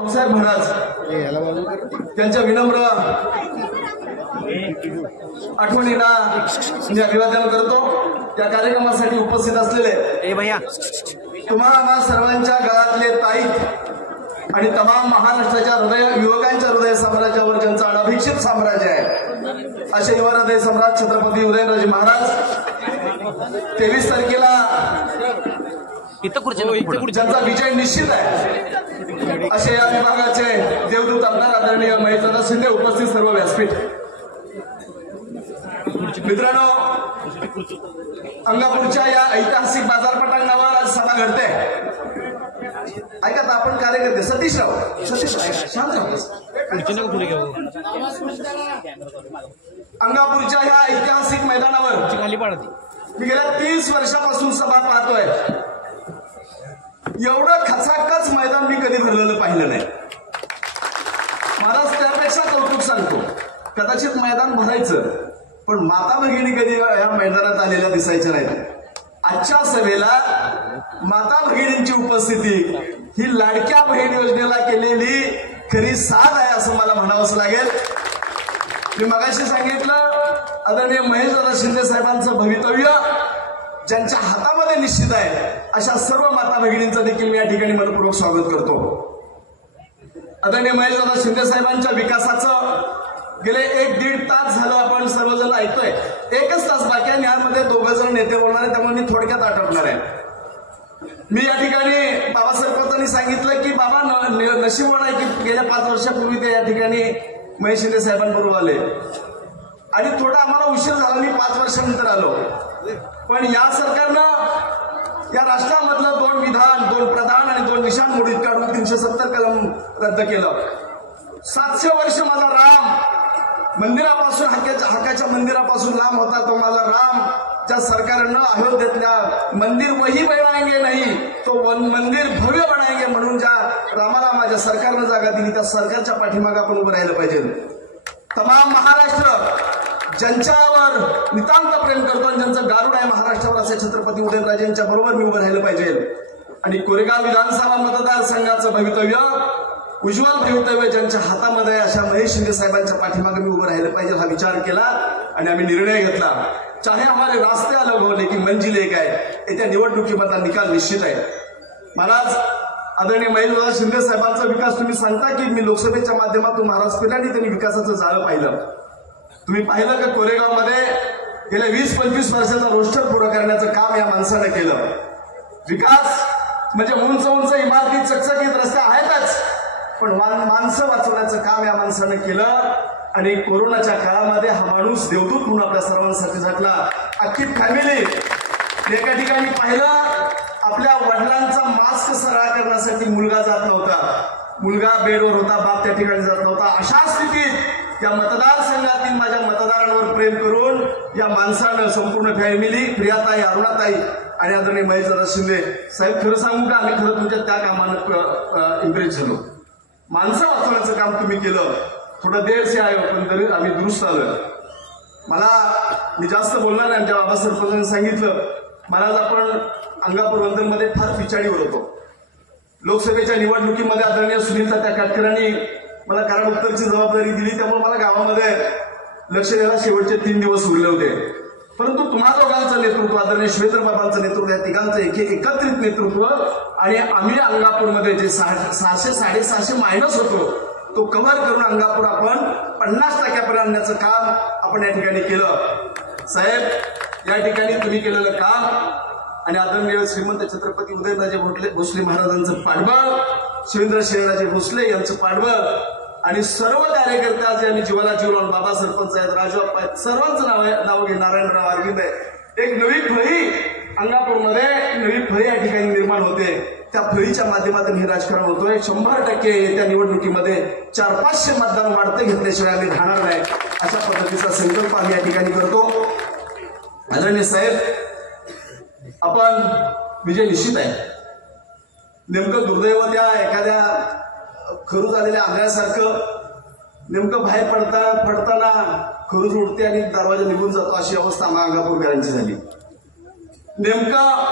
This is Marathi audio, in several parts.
भाऊसाहेब महाराज त्यांच्या विनम्र आठवणींना मी अभिवादन करतो। त्या कार्यक्रमासाठी उपस्थित असलेले तुम्हाला आम्हा सर्वांच्या गळातले ताईत आणि तमाम महाराष्ट्राच्या युवकांच्या हृदय साम्राज्यावर ज्यांचं अनभिक्षित साम्राज्य आहे असे युवा हृदय सम्राट छत्रपती उदयनराजे महाराज 23 तारखेला ज्यांचा विजय निश्चित आहे असे या विभागाचे देवदूत आमदार आदरणीय महेशदादा शिंदे उपस्थित सर्व व्यासपीठ मित्रांनो, अंगापूरच्या या ऐतिहासिक बाजारपटांगणावर आज सभा घडते। ऐका तर आपण कार्यकर्ते सतीशराव शांत अंगापूरच्या या ऐतिहासिक मैदानावर मी गेल्या 30 वर्षापासून सभा पाहतोय। एवढं खचाखच मैदान मी कधी भरलेलं पाहिलं नाही। मला त्यापेक्षा कौतुक सांगतो, कदाचित मैदान भरायचं पण माता भगिनी कधी या मैदानात आलेल्या दिसायच्या नाहीत। आजच्या सभेला माता भगिनींची उपस्थिती ही लाडक्या बहीण योजनेला केलेली खरी साथ आहे असं मला म्हणावंच लागेल। मी मगाशी सांगितलं, आदरणीय महेशदादा शिंदे साहेबांचं भवितव्य ज्यांच्या हातामध्ये निश्चित आहे अशा सर्व माता भगिनींचं देखील मी या ठिकाणी मनपूर्वक स्वागत करतो। आदरणीय महेशदादा शिंदे साहेबांच्या विकासाचं गेले 1-1.5 तास झालं आपण सर्वजण ऐकतोय। 1च तास बाकी आहे, यामध्ये 2 जण नेते बोलणार आहे, त्यामुळे मी थोडक्यात आटपणार आहे। मी या ठिकाणी बाबा सरपंचांनी सांगितलं की बाबा नशीबवान आहे की गेल्या 5 वर्षापूर्वी ते या ठिकाणी महेश शिंदे साहेबांबरोबर आले आणि थोडा आम्हाला उशीर झाला, मी 5 वर्षानंतर आलो। पण या सरकारनं या राष्ट्रामधलं 2 विधान, 2 प्रधान आणि 2 निशाण मोडीत काढून 370 कलम रद्द केलं। 700 वर्ष माझा राम मंदिरापासून हक्काच्या मंदिरापासून लांब होता, तो माझा राम ज्या सरकारनं अयोध्येतल्या मंदिर वही बनाएंगे नाही तो मंदिर भव्य बनाएंगे म्हणून ज्या रामाला माझ्या सरकारनं जागा दिली त्या सरकारच्या पाठीमागे आपण उभं राहिलं पाहिजे। तमाम महाराष्ट्र ज्यांच्यावर नितांत प्रेम करतो आणि ज्यांचं गारुड आहे महाराष्ट्रावर असे छत्रपती उदयनराजेंच्या बरोबर मी उभं राहिलं पाहिजे। आणि कोरेगाव विधानसभा मतदारसंघाचं भवितव्य उज्ज्वल भवितव्य ज्यांच्या हातामध्ये अशा महेश शिंदे साहेबांच्या पाठीमागे मी उभं राहिलं पाहिजे हा विचार केला आणि आम्ही निर्णय घेतला। चाहे हमारे रास्ते अलग हो लेकिन मंजिल एक आहे। येत्या निवडणुकीमधला निकाल निश्चित आहे। महाराज आदरणीय महेशदादा शिंदे साहेबांचा विकास तुम्ही सांगता की मी लोकसभेच्या माध्यमातून महाराज फिरला आणि त्यांनी विकासाचं जाळं पाहिलं। तुम्ही पाहिलं का कोरेगावमध्ये गेल्या 20-25 वर्षाचा रोस्टर पुरं करण्याचं काम या माणसानं केलं। विकास म्हणजे उंच उंच इमारती चकचकीत रस्ते आहेतच, पण माणसं वाचवण्याचं काम या माणसानं केलं आणि कोरोनाच्या काळामध्ये हा माणूस देवदूत म्हणून आपल्या सर्वांसाठी झटला। अख्खी फॅमिली एका ठिकाणी पाहिलं, आपल्या वडिलांचा मास्क सरळ करण्यासाठी मुलगा जात नव्हता, मुलगा बेडवर होता, बाप त्या ठिकाणी जात नव्हता। अशा स्थितीत या मतदारसंघातील माझ्या मतदारांवर प्रेम करून या माणसानं संपूर्ण फॅमिली प्रियाताई, अरुणाताई आणि आदरणीय महेशदादा शिंदे साहेब, खरं सांगू का आम्ही खरं तुमच्या त्या कामानं इम्प्रेस झालो। माणसं वाचवण्याचं काम तुम्ही केलं। थोडं देर से आयो पण तरी आम्ही दुरुस्त आलोय। मी जास्त बोलणार नाही, आमच्या बाबा सरपंचांनी सांगितलं महाराज आपण अंगापूर वंदनमध्ये फार पिछाडीवर होतो। लोकसभेच्या निवडणुकीमध्ये आदरणीय सुनील तात्या काटकरांनी मला कारणोत्तरची जबाबदारी दिली, त्यामुळे मला गावामध्ये लक्ष द्यायला शेवटचे 3 दिवस उरले होते। परंतु तुम्हा दोघांचं नेतृत्व, आदरणीय श्वेतर बाबांचं नेतृत्व, या तिघांचं एकत्रित नेतृत्व आणि आम्ही अंगापूरमध्ये जे 600-650 मायनस होतो तो कव्हर करून अंगापूर आपण 50% आणण्याचं काम आपण या ठिकाणी केलं। साहेब या ठिकाणी तुम्ही केलेलं काम आणि आदरणीय श्रीमंत छत्रपती उदयनराजे भोसले महाराजांचं पाठबळ, शिवेंद्र शहाजी भोसले यांचं पाठबळ आणि सर्व कार्यकर्ते आज आम्ही जीवाला जीव लावून, बाबा सरपंच आहेत, राजू अप्पा आहेत, सर्वांचं नाव घे, नारायणराव अरविंद आहे। एक नवी फळी अंगापूरमध्ये नवी फळी या ठिकाणी निर्माण होते, त्या फळीच्या माध्यमातून हे राजकारण होतोय। 100% येत्या निवडणुकीमध्ये 400-500 मतदान वाढते घेतल्याशिवाय आम्ही राहणार नाही अशा पद्धतीचा संकल्प आम्ही या ठिकाणी करतो। आदरणीय साहेब आपण विजय निश्चित आहे। नेमकं दुर्दैव त्या एखाद्या खरूज आलेल्या आंधळ्यासारखं नेमकं बाहेर पडताना खरूज उडते आणि दरवाजा निघून जातो अशी अवस्था आम्हा अंगापूरकरांची झाली। नेमकं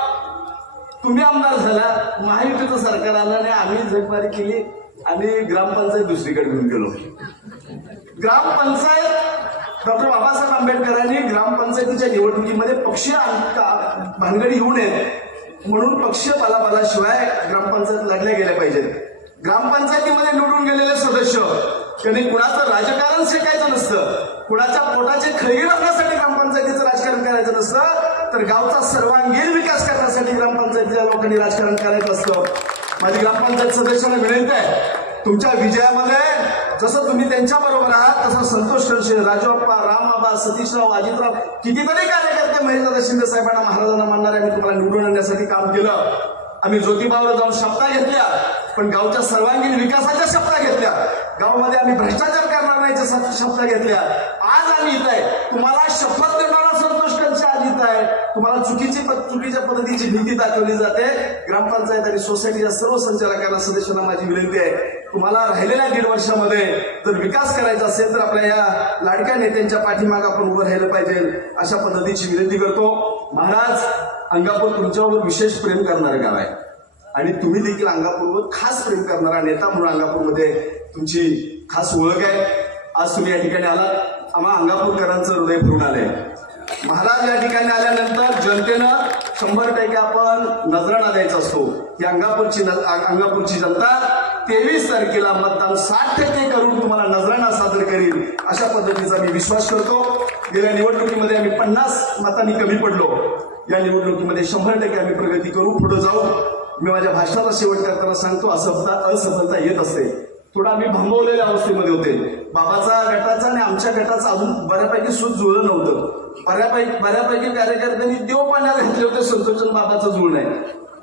तुम्ही आमदार झाला, महायुतीचं सरकार आलं आणि आम्ही जगमारी केली, आणि ग्रामपंचायत दुसरीकडे घेऊन गेलो. ग्रामपंचायत डॉक्टर बाबासाहेब आंबेडकरांनी ग्रामपंचायतीच्या निवडणुकीमध्ये पक्षीय भानगडी येऊ नयेत म्हणून पक्ष बलाबलाशिवाय ग्रामपंचायत लढल्या गेल्या पाहिजेत. ग्रामपंचायतीमध्ये निवडून गेलेले सदस्य त्यांनी कुणाचं राजकारण शिकायचं नसतं, कुणाच्या पोटाचे खळगी लावण्यासाठी ग्रामपंचायतीचं राजकारण करायचं नसतं, तर गावचा सर्वांगीण विकास करण्यासाठी ग्रामपंचायतीच्या लोकांनी राजकारण करायचं असतं. माझी ग्रामपंचायत सदस्यांना विनंती आहे, तुमच्या विजयामध्ये जसं तुम्ही त्यांच्या बरोबर आहात तसं संतोष खडसे, राजूअप्पा, रामबाबा, सतीशराव, अजितराव, कितीतरी कार्यकर्ते महेशदादा शिंदे साहेबांना, महाराजांना मानणारे आम्ही तुम्हाला निवडून आणण्यासाठी काम केलं. आम्ही ज्योतिबावर जाऊन शपथा घेतल्या, पण गावच्या सर्वांगीण विकासाच्या शपथा घेतल्या. गावामध्ये आम्ही भ्रष्टाचार करणार नाही शपथा घेतल्या. आज आम्ही इथं आहे, तुम्हाला शपथ देणारा संतोष खडसे आज इथं आहे. तुम्हाला चुकीच्या पद्धतीची नीती दाखवली जाते. ग्रामपंचायत आणि सोसायटीच्या सर्व संचालकांना, सदस्यांना माझी विनंती आहे, तुम्हाला राहिलेल्या 1.5 वर्षामध्ये जर विकास करायचा असेल तर आपल्या या लाडक्या नेत्यांच्या पाठीमागे आपण उभं राहिलं पाहिजे, अशा पद्धतीची विनंती करतो. महाराज, अंगापूर तुमच्यावर विशेष प्रेम करणारं गाव आहे आणि तुम्ही देखील अंगापूरवर खास प्रेम करणारा नेता म्हणून अंगापूरमध्ये तुमची खास ओळख आहे. आज तुम्ही या ठिकाणी आलात, आम्हा अंगापूरकरांचं हृदय भरून आलंय. महाराज या ठिकाणी आल्यानंतर जनतेनं 100% आपण नजराणा द्यायचा असतो. ही अंगापूरची जनता 23 तारखेला मतदान 60% करून तुम्हाला नजराणा सादर करील, अशा पद्धतीचा मी विश्वास करतो. गेल्या निवडणुकीमध्ये आम्ही 50 मतांनी कमी पडलो. या निवडणुकीमध्ये 100% आम्ही प्रगती करू, पुढे जाऊ. मी माझ्या भाषणाचा शेवट करताना सांगतो, असफलता येत असते. थोडा आम्ही भांबवलेल्या अवस्थेमध्ये होते. बाबाचा गटाचा आणि आमच्या गटाचा अजून बऱ्यापैकी सूत जुळलं नव्हतं. बऱ्यापैकी कार्यकर्त्यांनी देव पाण्यात घातले होते, संतोषचंद बाबाचं जुळ नाही.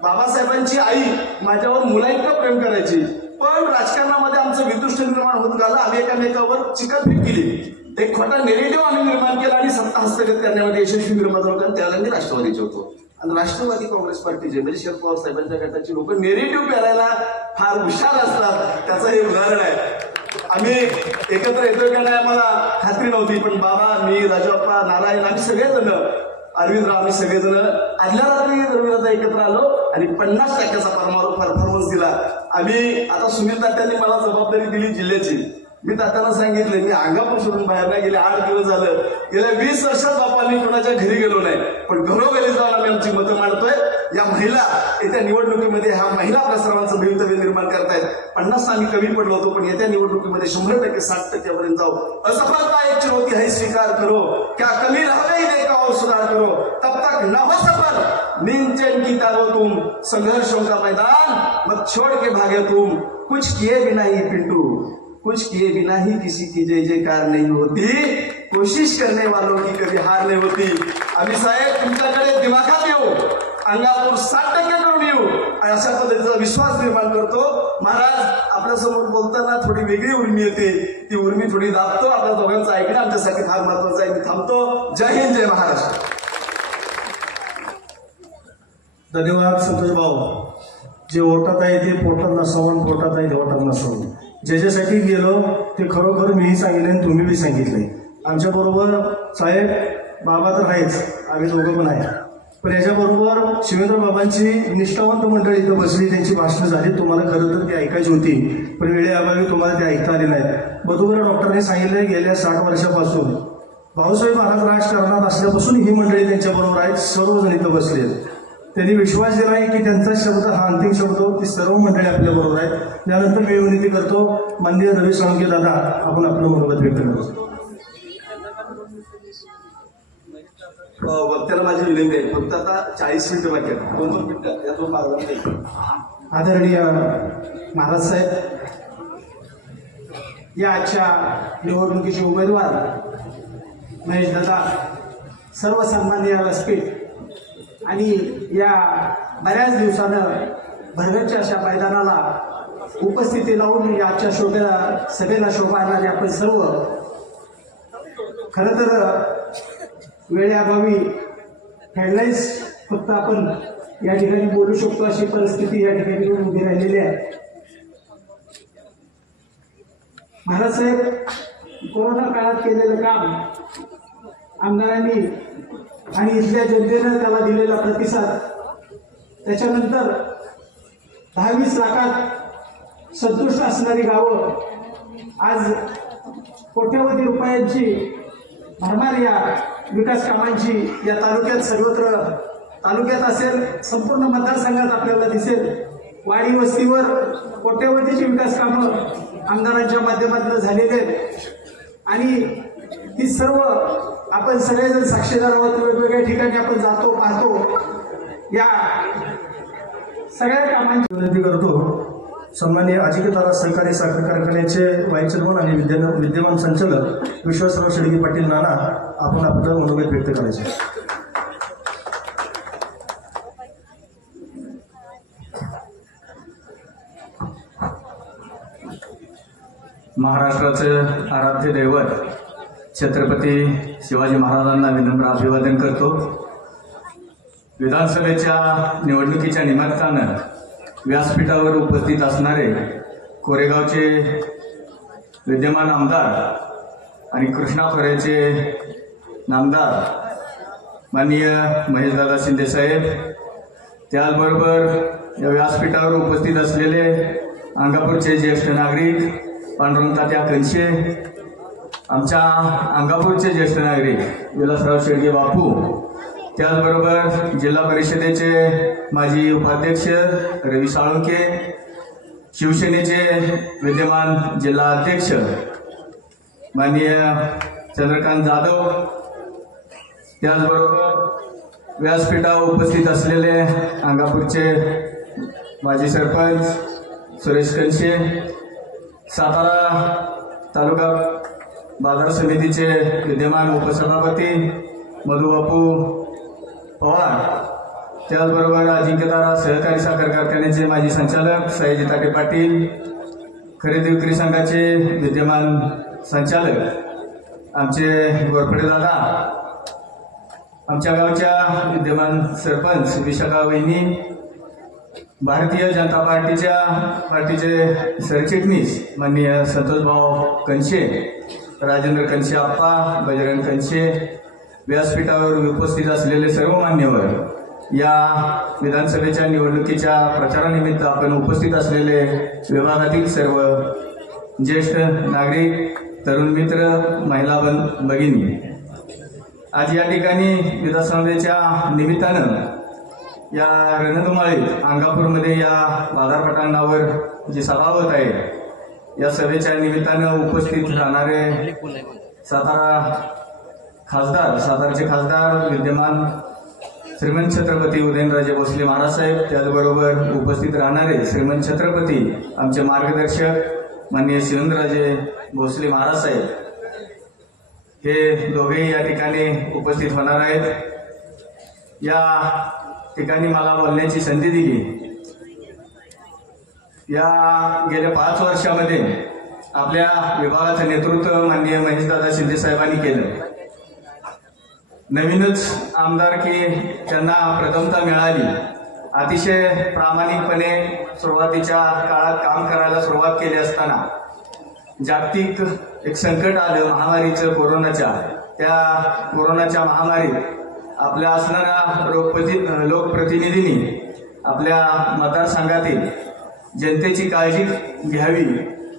बाबासाहेबांची आई माझ्यावर मुलाइतकं प्रेम करायची, पण राजकारणामध्ये आमचं विदुष्ट निर्माण होत गेलं. आम्ही एकामेकावर चिकटफीट केली, एक खोटा नेरेटिव्ह आम्ही निर्माण केला आणि सत्ता हस्तगत करण्यामध्ये यशस्वी निर्माण झालो. कारण त्याला मी राष्ट्रवादीचे होतो आणि राष्ट्रवादी काँग्रेस पार्टीचे म्हणजे शरद पवार साहेबांच्या गटाची लोक नेरेटिव्ह करायला फार हुशार असतात. त्याचं हे उदाहरण आहे. आम्ही एकत्र येतोय का नाही आम्हाला खात्री नव्हती, पण बाबा, मी, राजूअप्पा, नारायण, आम्ही सगळेजण, अरविंदराव, आम्ही सगळेजण आदल्या रात्री रविवारचा एकत्र आलो आणि 50%चा परफॉर्मन्स दिला. आम्ही आता सुनील तात्यांनी मला जबाबदारी दिली जिल्ह्याची. मी तात्यांना सांगितलं, मी अंगापूर सोडून बाहेर नाही गेले 8 दिवस झालं. गेल्या 20 वर्षात बापांनी कोणाच्या घरी गेलो नाही, पण घरोघरी जाऊन आम्ही आमची मतं मांडतोय. या महिला येत्या निवडणुकीमध्ये ह्या महिला प्रसारणाचं भवितव्य निर्माण करतायत. 50 आम्ही कमी पडलो होतो, पण येत्या निवडणुकीमध्ये 100% 60% पर्यंत जाऊ. असफलता एक चुनौती है, स्वीकार करो. क्या कमी रह गई, देखा और सुधार करो. तब तक न हो सफल, नींद चैन की तारो तुम, संघर्षों का मैदान मत छोड़ के भागे तुम. कुछ किए बिना ही पिंटू, कुछ किए बिना ही किसी की जय जयकार नहीं होती. कोशिश करने वालों की कभी हार नहीं होती. आम्ही साहेब तुमच्याकडे दिमागात येऊ, अंगापूर 60% करून येऊ आणि अशा पद्धतीचा विश्वास निर्माण करतो. महाराज, आपल्यासमोर बोलताना थोडी वेगळी उर्मी येते, ती उर्मी थोडी दाबतो. आपल्या दोघांचं ऐकणं आमच्यासाठी फार महत्वाचं आहे. मी थांबतो. जय हिंद, जय महाराष्ट्र. धन्यवाद संतोष भाऊ. जे ओटात आहे ते पोटात नसावं, पोटात आहे ते ओटात नसावं. ज्याच्यासाठी गेलो ते खरोखर मीही सांगितलं आणि तुम्ही बी सांगितलंय. आमच्याबरोबर साहेब बाबा तर आहेच, आम्ही दोघं पण आहे, पण याच्याबरोबर शिवेंद्र बाबांची निष्ठावंत मंडळी इथं बसली, त्यांची भाषणं झाली. तुम्हाला खरं तर ती ऐकायची होती, पण वेळेअभावी तुम्हाला ते ऐकता आली नाही. बदुगर डॉक्टरने सांगितलं, गेल्या 60 वर्षापासून भाऊसाहेब महाराज राजकारणात असल्यापासून ही मंडळी त्यांच्याबरोबर आहेत. सर्वजण इथं बसले. त्यांनी विश्वास दिला आहे की त्यांचा शब्द हा अंतिम शब्द, ती सर्व मंडळी आपल्याबरोबर आहेत. त्यानंतर मी विनंती करतो, माननीय रवी साळुंखे दादा, आपण आपलं मनोगत व्यक्त करतो. वक्त्याला माझी विनंती आहे, फक्त आता 40 मिनिटं बाकी आहेत, 2-2 मिनिटं यातून मार्ग नाही. आदरणीय महाराज साहेब, या आजच्या निवडणुकीचे उमेदवार महेश दादा, सर्व सन्माननीय व्यासपीठ आणि या बऱ्याच दिवसानं भरगच्च्या अशा मैदानाला उपस्थिती लावून या आजच्या सभेला शोभा आणणारे आपण सर्व, खरं तर वेळेअभावी हेडलाईन्स फक्त आपण या ठिकाणी बोलू शकतो अशी परिस्थिती या ठिकाणी उभी राहिलेली आहे. महाराज साहेब, कोरोना काळात केलेलं काम आमदारांनी आणि इथल्या जनतेनं त्याला दिलेला प्रतिसाद, त्याच्यानंतर 10-20 लाखात संतुष्ट असणारी गावं आज कोट्यवधी रुपयांची भरमार या विकास कामांची या तालुक्यात सर्वत्र तालुक्यात असेल संपूर्ण मतदारसंघात आपल्याला दिसेल. वाडी वस्तीवर कोट्यवधीची विकास कामं आमदारांच्या माध्यमातून झालेले आहेत आणि ही सर्व आपण सगळेजण साक्षीदार आहोत. वेगवेगळ्या ठिकाणी आपण जातो पाहतो या सगळ्या कामांची विनंती करतो. सन्माननीय अजिंक्यतारा सहकारी साखर कारखान्याचे व्हाईस चेअरमन आणि विद्यमान संचालक विश्वासराव शेळके पाटील नाना आपण आपलं मनोगत व्यक्त करायचे. महाराष्ट्राचं आराध्य दैवत छत्रपती शिवाजी महाराजांना विनम्र अभिवादन करतो. विधानसभेच्या निवडणुकीच्या निमित्तानं व्यासपीठावर उपस्थित असणारे कोरेगावचे विद्यमान आमदार आणि कृष्णा खोऱ्याचे नामदार माननीय महेशदादा शिंदे साहेब, त्याचबरोबर या व्यासपीठावर उपस्थित असलेले अंगापूरचे ज्येष्ठ नागरिक पांडुरंग तात्या कनशे, आमच्या अंगापूरचे ज्येष्ठ नागरिक विलासराव शेळके बापू, त्याचबरोबर जिल्हा परिषदेचे माजी उपाध्यक्ष रवी साळुंके, शिवसेनेचे विद्यमान जिल्हा अध्यक्ष माननीय चंद्रकांत जाधव, त्याचबरोबर व्यासपीठावर उपस्थित असलेले अंगापूरचे माजी सरपंच सुरेश कनशे, सातारा तालुका बाजार समितीचे विद्यमान उपसभापती मधुबापू पवार, त्याचबरोबर अजिंक्यतारा सहकारी साखर कारखान्याचे माजी संचालक सयाजी ताटे पाटील, खरेदी विक्री संघाचे विद्यमान संचालक आमचे गोरपडे दादा, आमच्या गावच्या विद्यमान सरपंच विशाखा वहिनी, भारतीय जनता पार्टीचे सरचिटणीस माननीय संतोषभाऊ कनशे, राजेंद्र कनशे आप्पा, बजरंग कनशे, व्यासपीठावर उपस्थित असलेले सर्व मान्यवर, या विधानसभेच्या निवडणुकीच्या प्रचारानिमित्त आपण उपस्थित असलेले विभागातील सर्व ज्येष्ठ नागरिक, तरुण मित्र, महिला भगिनी, आज या ठिकाणी विधानसभेच्या निमित्तानं या रणधुमाळीत अंगापूरमध्ये या बाजारपटांवर जी सभा होत आहे, या सभेच्या निमित्तानं उपस्थित राहणारे सातारचे खासदार विद्यमान श्रीमंत छत्रपती उदयनराजे भोसले महाराज साहेब, त्याचबरोबर उपस्थित राहणारे श्रीमंत छत्रपती आमचे मार्गदर्शक माननीय शिवेंद्रराजे भोसले महाराज साहेब, हे दोघेही या ठिकाणी उपस्थित होणार आहेत. या ठिकाणी मला बोलण्याची संधी दिली. या गेल्या 5 वर्षामध्ये आपल्या विभागाचं नेतृत्व माननीय महेशदादा शिंदे साहेबांनी केलं. नवीनच आमदारकी त्यांना प्रथमता मिळाली. अतिशय प्रामाणिकपणे सुरुवातीच्या काळात काम करायला सुरुवात केली असताना जागतिक एक संकट आलं महामारीचं, कोरोनाच्या. त्या कोरोनाच्या महामारीत आपल्या असणाऱ्या लोकप्रतिनिधींनी आपल्या मतदारसंघातील जनतेची काळजी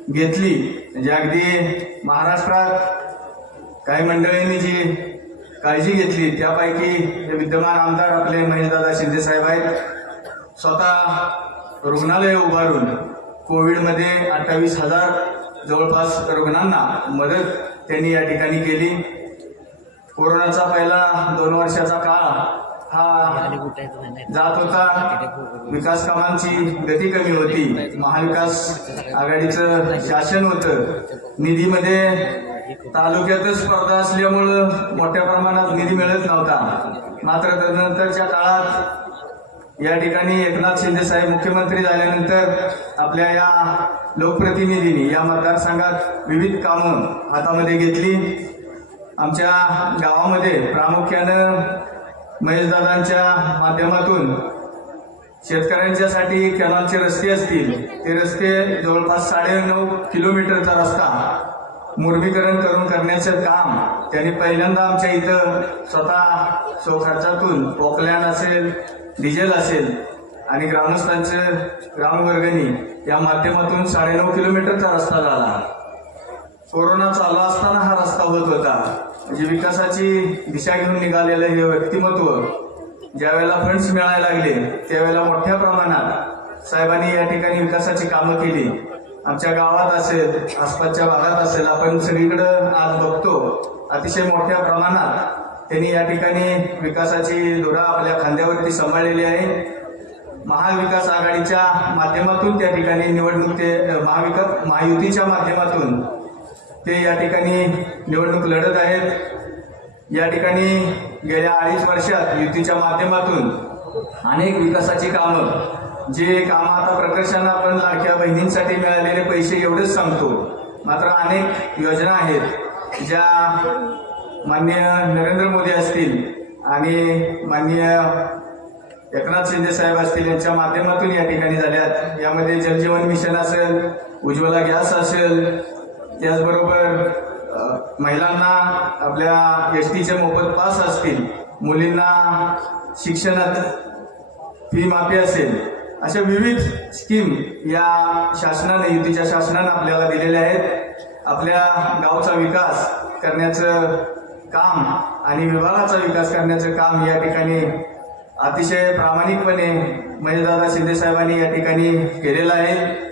घेतली. म्हणजे अगदी महाराष्ट्रात काही मंडळींनी जी काळजी घेतली त्यापैकी हे विद्यमान आमदार आपले महेशदादा शिंदे साहेब आहेत. स्वतः रुग्णालय उभारून कोविडमध्ये 28,000 जवळपास रुग्णांना मदत त्यांनी या ठिकाणी केली. कोरोनाचा पहिला 2 वर्षाचा काळ हा जात होता. विकास कामांची गती कमी होती. महाविकास आघाडीचं शासन होतं. निधीमध्ये तालुक्यातच स्पर्धा असल्यामुळं मोठ्या प्रमाणात निधी मिळत नव्हता. मात्र तदनंतरच्या काळात या ठिकाणी एकनाथ शिंदे साहेब मुख्यमंत्री झाल्यानंतर आपल्या या लोकप्रतिनिधींनी या मतदारसंघात विविध कामं हातामध्ये घेतली. आमच्या गावामध्ये प्रामुख्यानं महेशदादांच्या माध्यमातून शेतकऱ्यांच्यासाठी कॅनॉलचे रस्ते असतील, ते रस्ते जवळपास 9.5 किलोमीटरचा रस्ता मुरमीकरण करून करण्याचं काम त्यांनी पहिल्यांदा आमच्या इथं स्वतः स्वखर्चातून पोकलँड असेल, डिझेल असेल आणि ग्रामस्थांचं ग्रामवर्गणी या माध्यमातून 9.5 किलोमीटरचा रस्ता झाला. कोरोना चालू असताना हा रस्ता होत होता. म्हणजे विकासाची दिशा घेऊन निघालेलं हे व्यक्तिमत्व ज्यावेळेला फंड्स मिळायला लागले त्यावेळेला मोठ्या प्रमाणात साहेबांनी या ठिकाणी विकासाची कामं केली. आमच्या गावात असेल, आसपासच्या भागात असेल, आपण सगळीकडे आज बघतो अतिशय मोठ्या प्रमाणात त्यांनी या ठिकाणी विकासाची धुरा आपल्या खांद्यावरती सांभाळलेली आहे. महाविकास आघाडीच्या माध्यमातून त्या ठिकाणी निवडणूक ते महायुतीच्या माध्यमातून ते या ठिकाणी निवडणूक लढत आहेत. या ठिकाणी गेल्या 2.5 वर्षात युतीच्या माध्यमातून अनेक विकासाची कामं, जे कामं आता प्रकर्षानं आपण लाडक्या बहिणींसाठी मिळालेले पैसे एवढंच सांगतो, मात्र अनेक योजना आहेत ज्या माननीय नरेंद्र मोदी असतील आणि माननीय एकनाथ शिंदे साहेब असतील यांच्या माध्यमातून या ठिकाणी झाल्यात. यामध्ये जलजीवन मिशन असेल, उज्ज्वला गॅस असेल, त्याचबरोबर महिलांना आपल्या एसटीचे मोफत पास असतील, मुलींना शिक्षणात फी माफी असेल, अशा विविध स्कीम या शासनाने, युतीच्या शासनाने आपल्याला दिलेल्या आहेत. आपल्या गावचा विकास करण्याचं काम आणि विभागाचा विकास करण्याचं काम या ठिकाणी अतिशय प्रामाणिकपणे महेशदादा शिंदे साहेबांनी या ठिकाणी केलेलं आहे.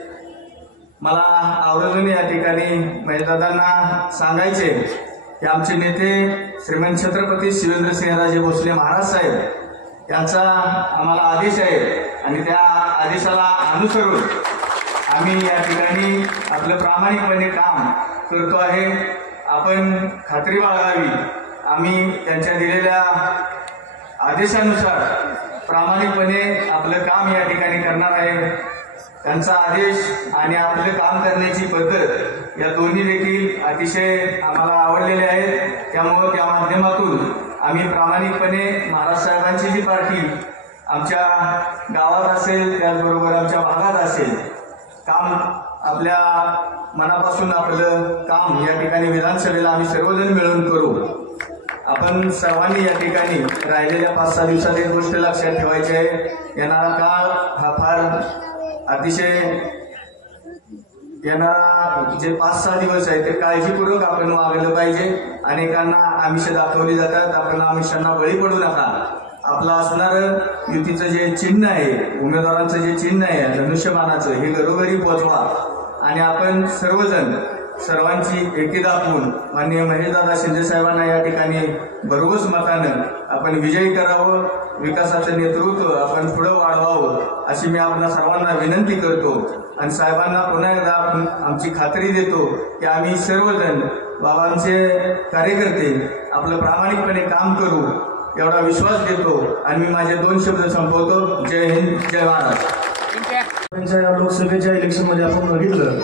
मला आवर्जून या ठिकाणी महेशदादांना सांगायचे की आमचे नेते श्रीमंत छत्रपती शिवेंद्रसिंहराजे भोसले महाराज साहेब यांचा आम्हाला आदेश आहे आणि त्या आदेशाला अनुसरून आम्ही या ठिकाणी आपलं प्रामाणिकपणे काम करतो आहे. आपण खात्री बाळगावी. आम्ही त्यांच्या दिलेल्या आदेशानुसार प्रामाणिकपणे आपलं काम या ठिकाणी करणार आहे. त्यांचा आदेश आणि आपलं काम करण्याची पद्धत या दोन्ही देखील अतिशय आम्हाला आवडलेले आहेत. त्यामुळे त्या माध्यमातून आम्ही प्रामाणिकपणे महाराज साहेबांची जी पार्टी आमच्या गावात असेल, त्याचबरोबर आमच्या भागात असेल, काम आपल्या मनापासून आपलं काम या ठिकाणी विधानसभेला आम्ही सर्वजण मिळून करू. आपण सर्वांनी या ठिकाणी राहिलेल्या 5-6 दिवसात एक गोष्ट लक्षात ठेवायची आहे. येणारा काळ हा फार अतिशय येणारा जे 5-6 दिवस आहे ते काळजीपूर्वक आपण वागलं पाहिजे. अनेकांना आमिष दाखवली जातात, आपण आमिषांना बळी पडू नका. आपलं असणारं युतीचं जे चिन्ह आहे, उमेदवारांचं जे चिन्ह आहे धनुष्यबाणाचं, हे घरोघरी पोहोचवा आणि आपण सर्वजण सर्वांची एकी दाखवून माननीय महेशदादा शिंदे साहेबांना या ठिकाणी भरघोस मतानं आपण विजयी करावं. विकासाचं नेतृत्व आपण पुढे वाढवावं अशी मी आपल्या सर्वांना विनंती करतो आणि साहेबांना पुन्हा एकदा आपण आमची खात्री देतो की आम्ही सर्वजण बाबांचे कार्यकर्ते आपलं प्रामाणिकपणे काम करू एवढा विश्वास देतो आणि मी माझे 2 शब्द संपवतो. जय हिंद, जय महाराष्ट्र. या लोकसभेच्या इलेक्शनमध्ये आपण बघितलं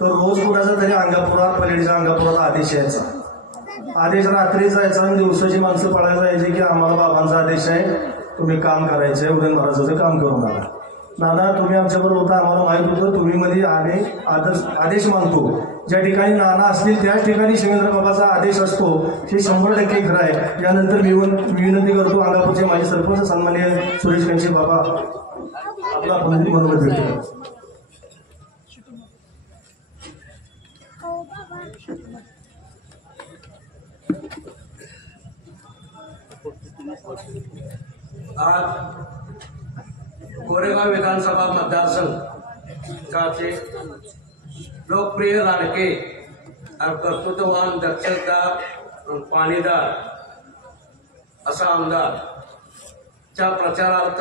तर रोज कुणाचा तरी अंगापुरात, पलेडीच्या अंगापुरात आदेश यायचा. आदेश रात्री जायचा आणि दिवसाची माणसं पळायला जायची की आम्हाला बाबांचा आदेश आहे, तुम्ही काम करायचंय, उदयन महाराजाचं काम करून आला. नाना तुम्ही आमच्याबरोबर होता, आम्हाला माहीत होतं तुम्ही मध्ये आदेश मानतो. ज्या ठिकाणी नाना असतील त्याच ठिकाणी शिवेंद्र बाबाचा आदेश असतो, हे 100% खरं आहे. यानंतर मी विनंती करतो अंगापूरचे माझे सरपंच सन्माननीय सुरेश कंचे बाबा आपला मनोगत व्यक्त. आज कोरेगाव विधानसभा मतदारसंघाचे लोकप्रिय लाडके आणि कर्तृत्ववान, दक्षतादार, पाणीदार असा आमदारच्या प्रचारार्थ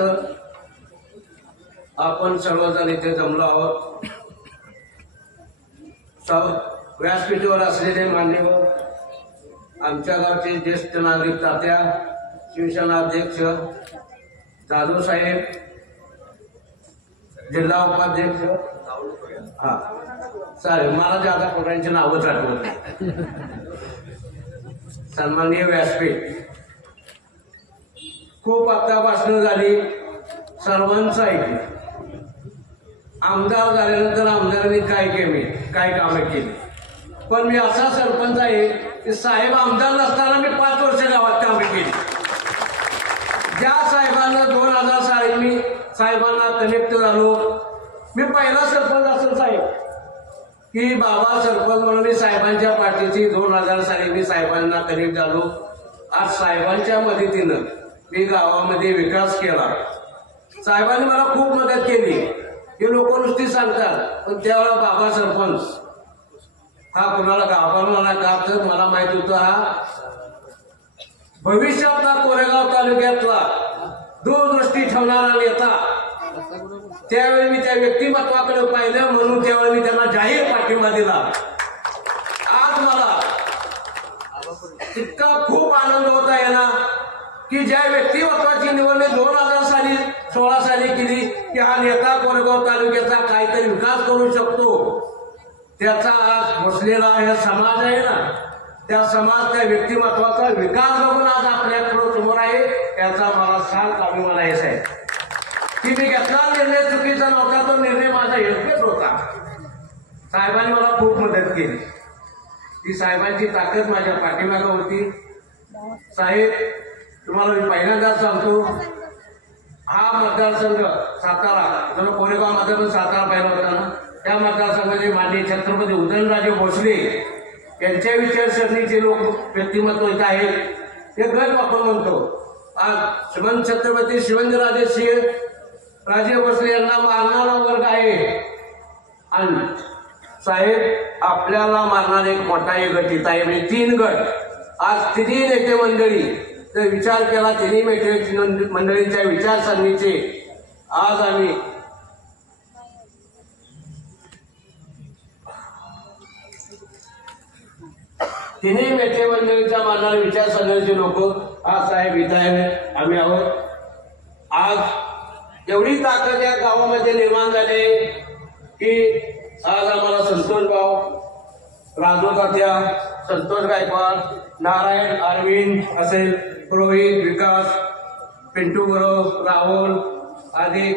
आपण सर्वजण इथे जमलो आहोत. व्यासपीठावर असलेले मान्यवर, आमच्या गावचे ज्येष्ठ नागरिक तात्या, शिवसेना अध्यक्ष जाधव साहेब, जिल्हा उपाध्यक्ष, चालेल मला ज्यादा कोणाची नावच आठवत नाही, सन्माननीय व्यासपीठ, खूप आता भाषणं झाली, सर्वांचं ऐकलं. आमदार झाल्यानंतर आमदारांनी काय कामं केली, पण मी असा सरपंच आहे की साहेब आमदार नसताना मी 5 वर्ष गावात कामं केली. ज्या साहेबांना 2000 साली मी साहेबांना कनेक्ट झालो. मी पहिला सरपंच असेल साहेब की बाबा सरपंच म्हणून मी साहेबांच्या पाठीची 2000 साली मी साहेबांना कनेक्ट झालो. आज साहेबांच्या मदतीनं मी गावामध्ये विकास केला. साहेबांनी मला खूप मदत केली. हे लोक नुसती सांगतात पण त्यावेळेला बाबा सरपंच हा कुणाला घाबरला का, तर मला माहित होतं हा भविष्यातला कोरेगाव तालुक्यातला दूरदृष्टी ठेवणारा नेता. त्यावेळी मी त्या व्यक्तिमत्वाकडे पाहिलं म्हणून त्यावेळी मी त्यांना जाहीर पाठिंबा दिला. आज मला इतका खूप आनंद होत आहे ना की ज्या व्यक्तिमत्वाची निवडणूक 2016 साली केली की हा नेता कोरेगाव तालुक्याचा काहीतरी विकास करू शकतो, त्याचा आज बसलेला हे समाज आहे ना, त्या समाज त्या व्यक्तिमत्वाचा विकास बघून आज आपल्या समोर आहे. याचा मला सार्थ अभिमान आहे साहेब की मी घेतला निर्णय चुकीचा नव्हता, तो निर्णय माझा योग्यच होता. साहेबांनी मला खूप मदत केली. ती साहेबांची ताकद माझ्या पाठीमागे होती. साहेब तुम्हाला मी पहिल्यांदाच सांगतो, हा मतदारसंघ सातारा जर कोरेगाव मध्ये पण सातारा पाहिला होता ना, त्या मतदारसंघाचे माननीय छत्रपती उदयनराजे भोसले यांच्या विचारसरणीचे लोक व्यक्तिमत्व इथं आहेत. हे गट आपण म्हणतो. आज श्रीमंत छत्रपती शिवेंद्रराजे सिंह राजे भोसले यांना मारणारा वर्ग आहे. आणि साहेब आपल्याला मारणारा एक मोठा एक गट इथं आहे. म्हणजे 3 गट. आज तिन्ही नेते मंडळी जर विचार केला, तिन्ही मंडळींच्या विचारसरणीचे आज आम्ही तिन्ही नेते मंडळींच्या मानणारे विचारसरणीचे लोक आज साहेब इथं आहे, आम्ही आहोत. आज एवढी ताकद या गावामध्ये निर्माण झाली की आज आम्हाला संतोष भाऊ, राजू तात्या, संतोष गायकवाड, नारायण, अरविंद असेल, रोहित, विकास, पिंटू गुरव, राहुल आदी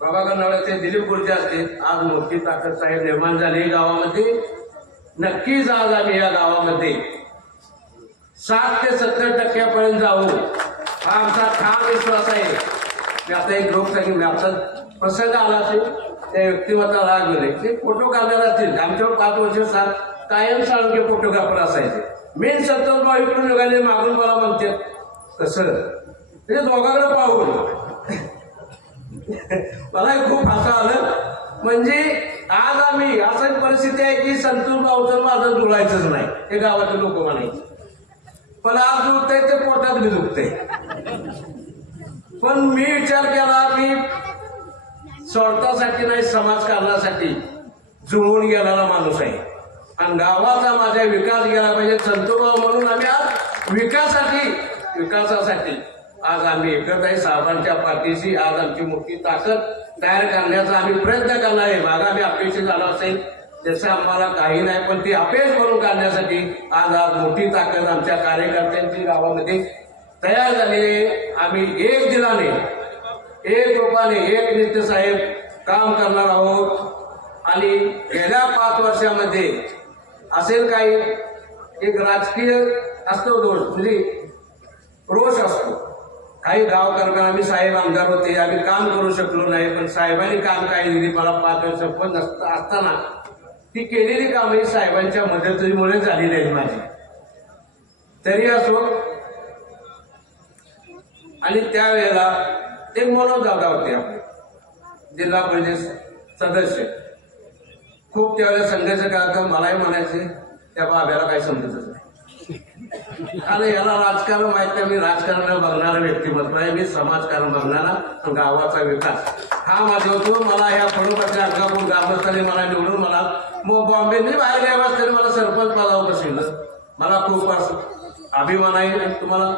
प्रभाकर नवळे, दिलीप गुर्जे असतील. आज मोठी ताकद साहेब निर्माण झाली गावामध्ये. नक्कीच आज आम्ही या गावामध्ये 60 ते 70% जाऊ हा आमचा ठाम विश्वास आहे. मी आता एक लोक सांगेन, आमचा प्रसंग आला असेल त्या व्यक्तिमत्वाला राग गेले ते फोटो काढणार असतील. आमच्यावर 5 वर्ष कायम साळुंके फोटोग्राफर असायचे. मेन संतोष भाऊ इकडून निघाले, मागून मला म्हणतात कसं म्हणजे दोघांकडे पाहून मला खूप हसा आलं. म्हणजे आज आम्ही अशी परिस्थिती आहे की संतोष भाऊचं माझं जुळायचंच नाही हे गावाचे लोक म्हणायचे. पण आज जुळतंय ते पोटात बी दुखतंय. पण मी विचार केला मी स्वार्थासाठी नाही, समाजकारणासाठी जुळवून गेलेला माणूस आहे आणि गावाचा माझा विकास गेला पाहिजे. संतोषभाऊ म्हणून आम्ही आज विकासासाठी आज आम्ही एकत्र आहे. साहेबांच्या पाठीशी आज आमची मोठी ताकद तयार करण्याचा आम्ही प्रयत्न करणार आहे. मागा आम्ही अपेक्षित झालो असेल त्याचं आम्हाला काही नाही, पण ती अपयश करून काढण्यासाठी आज मोठी ताकद आमच्या कार्यकर्त्यांची गावामध्ये तयार झालेली. आम्ही एक दिलाने, एक रूपाने, एक नित्य साहेब काम करणार आहोत. आणि गेल्या 5 वर्षामध्ये असेल काही एक राजकीय असतो दोष म्हणजे रोष असतो. काही गावकऱ्यांना आम्ही साहेब आमदार होते, आम्ही काम करू शकलो नाही, पण साहेबांनी काम काही दिली. मला 5 वर्ष पण असताना ती केलेली काम ही साहेबांच्या मदतीमुळे झालेली आहे माझी. तरी असो आणि त्यावेळेला एक मनोज दादा होते आपले जिल्हा परिषद सदस्य. खूप त्यावेळेला संघर्ष करता मलाही म्हणायचे त्या बाब्याला काही समजतच नाही. आणि याला राजकारण माहित नाही. मी राजकारण बघणारा व्यक्तिमत्व आहे. मी समाजकारण बघणारा, गावाचा विकास हा माझा होतो. मला ह्या फळोपाच्या अंगापूर ग्रामस्थांनी मला निवडून मला बॉम्बे बाहेर गेल्यावर तरी मला सरपंच पदावर बसविलं. मला खूप अभिमान आहे. आणि तुम्हाला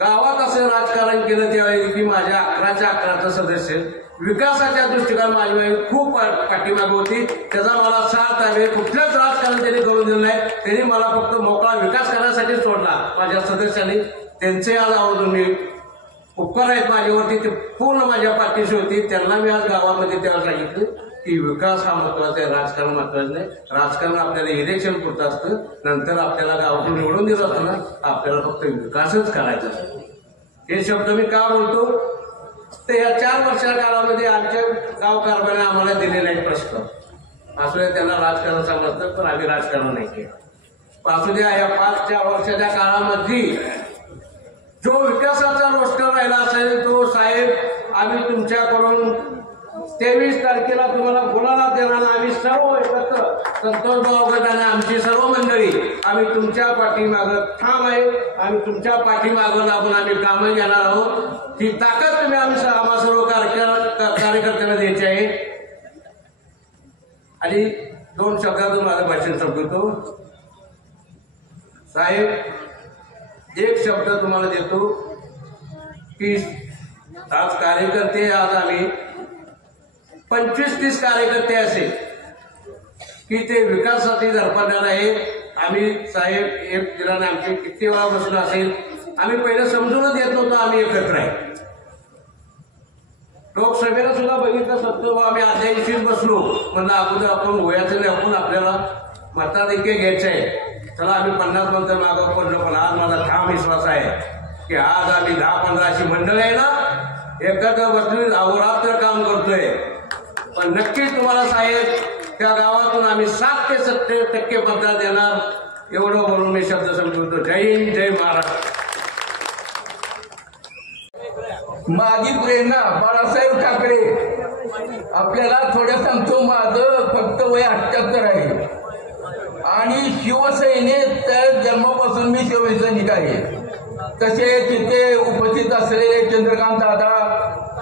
गावात असं राजकारण केलं त्यावेळी की माझ्या 11च्या 11 सदस्य विकासाच्या दृष्टिकोन माझी खूप पाठीमागे होती. त्याचा मला साथ आहे. कुठल्याच राजकारण त्यांनी करून दिलं नाही. त्यांनी मला फक्त मोकळा विकास करण्यासाठी सोडला माझ्या सदस्यांनी. त्यांचे आज आवडून मी उपकार आहेत माझ्यावरती, ते पूर्ण माझ्या पाठीशी होती. त्यांना मी आज गावामध्ये तेव्हा सांगितलं की विकास हा महत्वाचा आहे, राजकारण महत्वाचं नाही. राजकारण आपल्याला इलेक्शन पुरतं असतं, नंतर आपल्याला गावातून निवडून दिलं असतं ना, आपल्याला फक्त विकासच करायचा असतो. हे शब्द मी का बोलतो? तर या 4 वर्षा काळामध्ये आमच्या गाव कारभाराने आम्हाला दिलेला एक प्रश्न असू द्या, त्यांना राजकारण समजतं पण आम्ही राजकारण नाही केलं. असू द्या, या 5-4 वर्षाच्या काळामध्ये जो विकासाचा रोस्टर राहिला असेल तो साहेब आम्ही तुमच्याकडून 23 तारखेला तुम्हाला गुलाला देणार. आम्ही सर्व एकत्र संतोष भाऊ गट आणि आमची सर्व मंडळी आम्ही तुमच्या पाठीमागं ठाम आहे. आम्ही तुमच्या पाठीमागं लागून आम्ही कामं घेणार आहोत. ही ताकद तुम्ही आम्हा सर्व कार्यकर्त्यांना द्यायची आहे. आणि 2 शब्दातून माझं भाषण संपवतो. साहेब, एक शब्द तुम्हाला देतो की आज कार्यकर्ते, आज आम्ही 25-30 कार्यकर्ते असे की ते विकासासाठी धडपडणार आहे. आम्ही साहेब एक दिनाने आमचे किती वेळा बसलो असेल, आम्ही पहिलं समजूनच देत नव्हतो आम्ही एकत्र आहे. लोकसभेला सुद्धा बघितलं सत्तो आम्ही आदल्या दिवशीच बसलो, म्हणलं अगोदर आपण वयाचं नाही, आपण आपल्याला मताधिक्य घ्यायचं आहे. चला आम्ही 50 नंतर मागं पडलो, पण आज माझा ठाम विश्वास आहे की आज आम्ही 10-15 अशी मंडळ आहे ना, एकत्र बसून अहोरात्र काम करतोय. पण नक्कीच तुम्हाला साहेब त्या गावातून आम्ही 7 ते 70% मतदान देणार. एवढं बोलून मी शब्द संपवतो. जय हिंद, जय महाराष्ट्र. माझी प्रेरणा बाळासाहेब ठाकरे. आपल्याला थोडं सांगतो, माझं फक्त वय 78 आहे आणि शिवसेनेत जन्मापासून मी शिवसैनिक आहे. तसे तिथे उपस्थित असलेले चंद्रकांत दादा,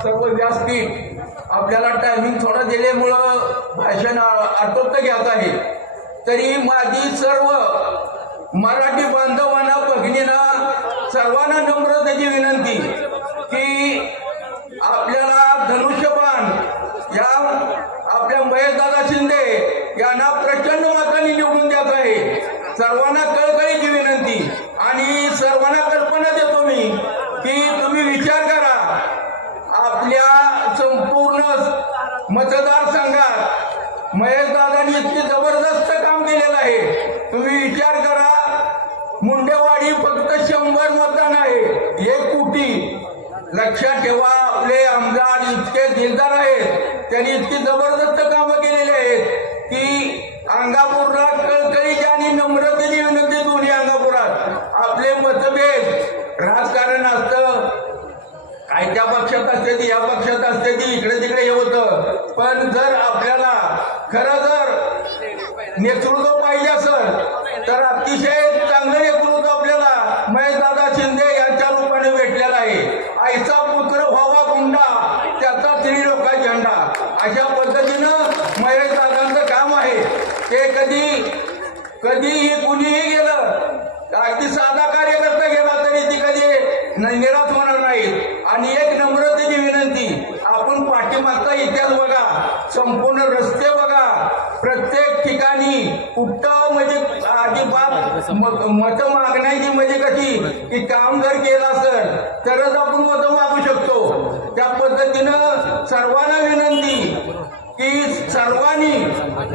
सर्व व्यासपीठ, आपल्याला टायमिंग थोडा दिल्यामुळं भाषण आटोपतं घ्यायचं आहे. तरी माझी सर्व मराठी बांधवांना, भगिनींना, सर्वांना नम्रतेची विनंती की आपल्याला धनुष्यबाण या आपल्या महेशदादा शिंदे यांना प्रचंड मतांनी निवडून द्यायचं आहे. सर्वांना कळकळीची विनंती आणि सर्वांना कल्पना देतो मी की तुम्ही विचार करा, आपल्या संपूर्ण मतदारसंघात महेशदादांनी इतकी जबरदस्त काम केलेलं आहे. तुम्ही विचार करा, मुंडेवाडी फक्त 100 मतदान आहे, 1 कोटी. लक्षात ठेवा, आपले आमदार इतके दिलदार आहेत, त्यांनी इतकी जबरदस्त कामं केलेली आहेत की अंगापूरला कळकळीची आणि नम्रतेची विनंती. दोन्ही अंगापुरात आपले मतभेद राजकारण असतं, काय त्या पक्षात असते ती, या पक्षात असते ती, इकडे तिकडे हे होतं. पण जर आपल्याला खरं जर नेतृत्व पाहिजे असेल तर अतिशय चांगलं नेतृत्व आपल्याला महेशदादा शिंदे यांच्या रूपाने भेटलेलं आहे. आईचा पुत्र व्हावा गुंडा, त्याचा त्रिलोका झेंडा, अशा पद्धतीनं महेशदादांचं काम आहे. ते कधीही कुणीही गेलं, अगदी साधा कार्यकर्ता गेला तरी ती कधी निराश होणार नाहीत. आणि एक नम्रतेची विनंती, आपण पाठीमागचा इतिहास बघा, संपूर्ण रस्ते बघा, प्रत्येक ठिकाणी कुठं म्हणजे अजिबात मतं मागण्याची म्हणजे कशी की काम जर केलं असेल तरच आपण मतं मागू शकतो. त्या पद्धतीनं सर्वांना विनंती की सर्वांनी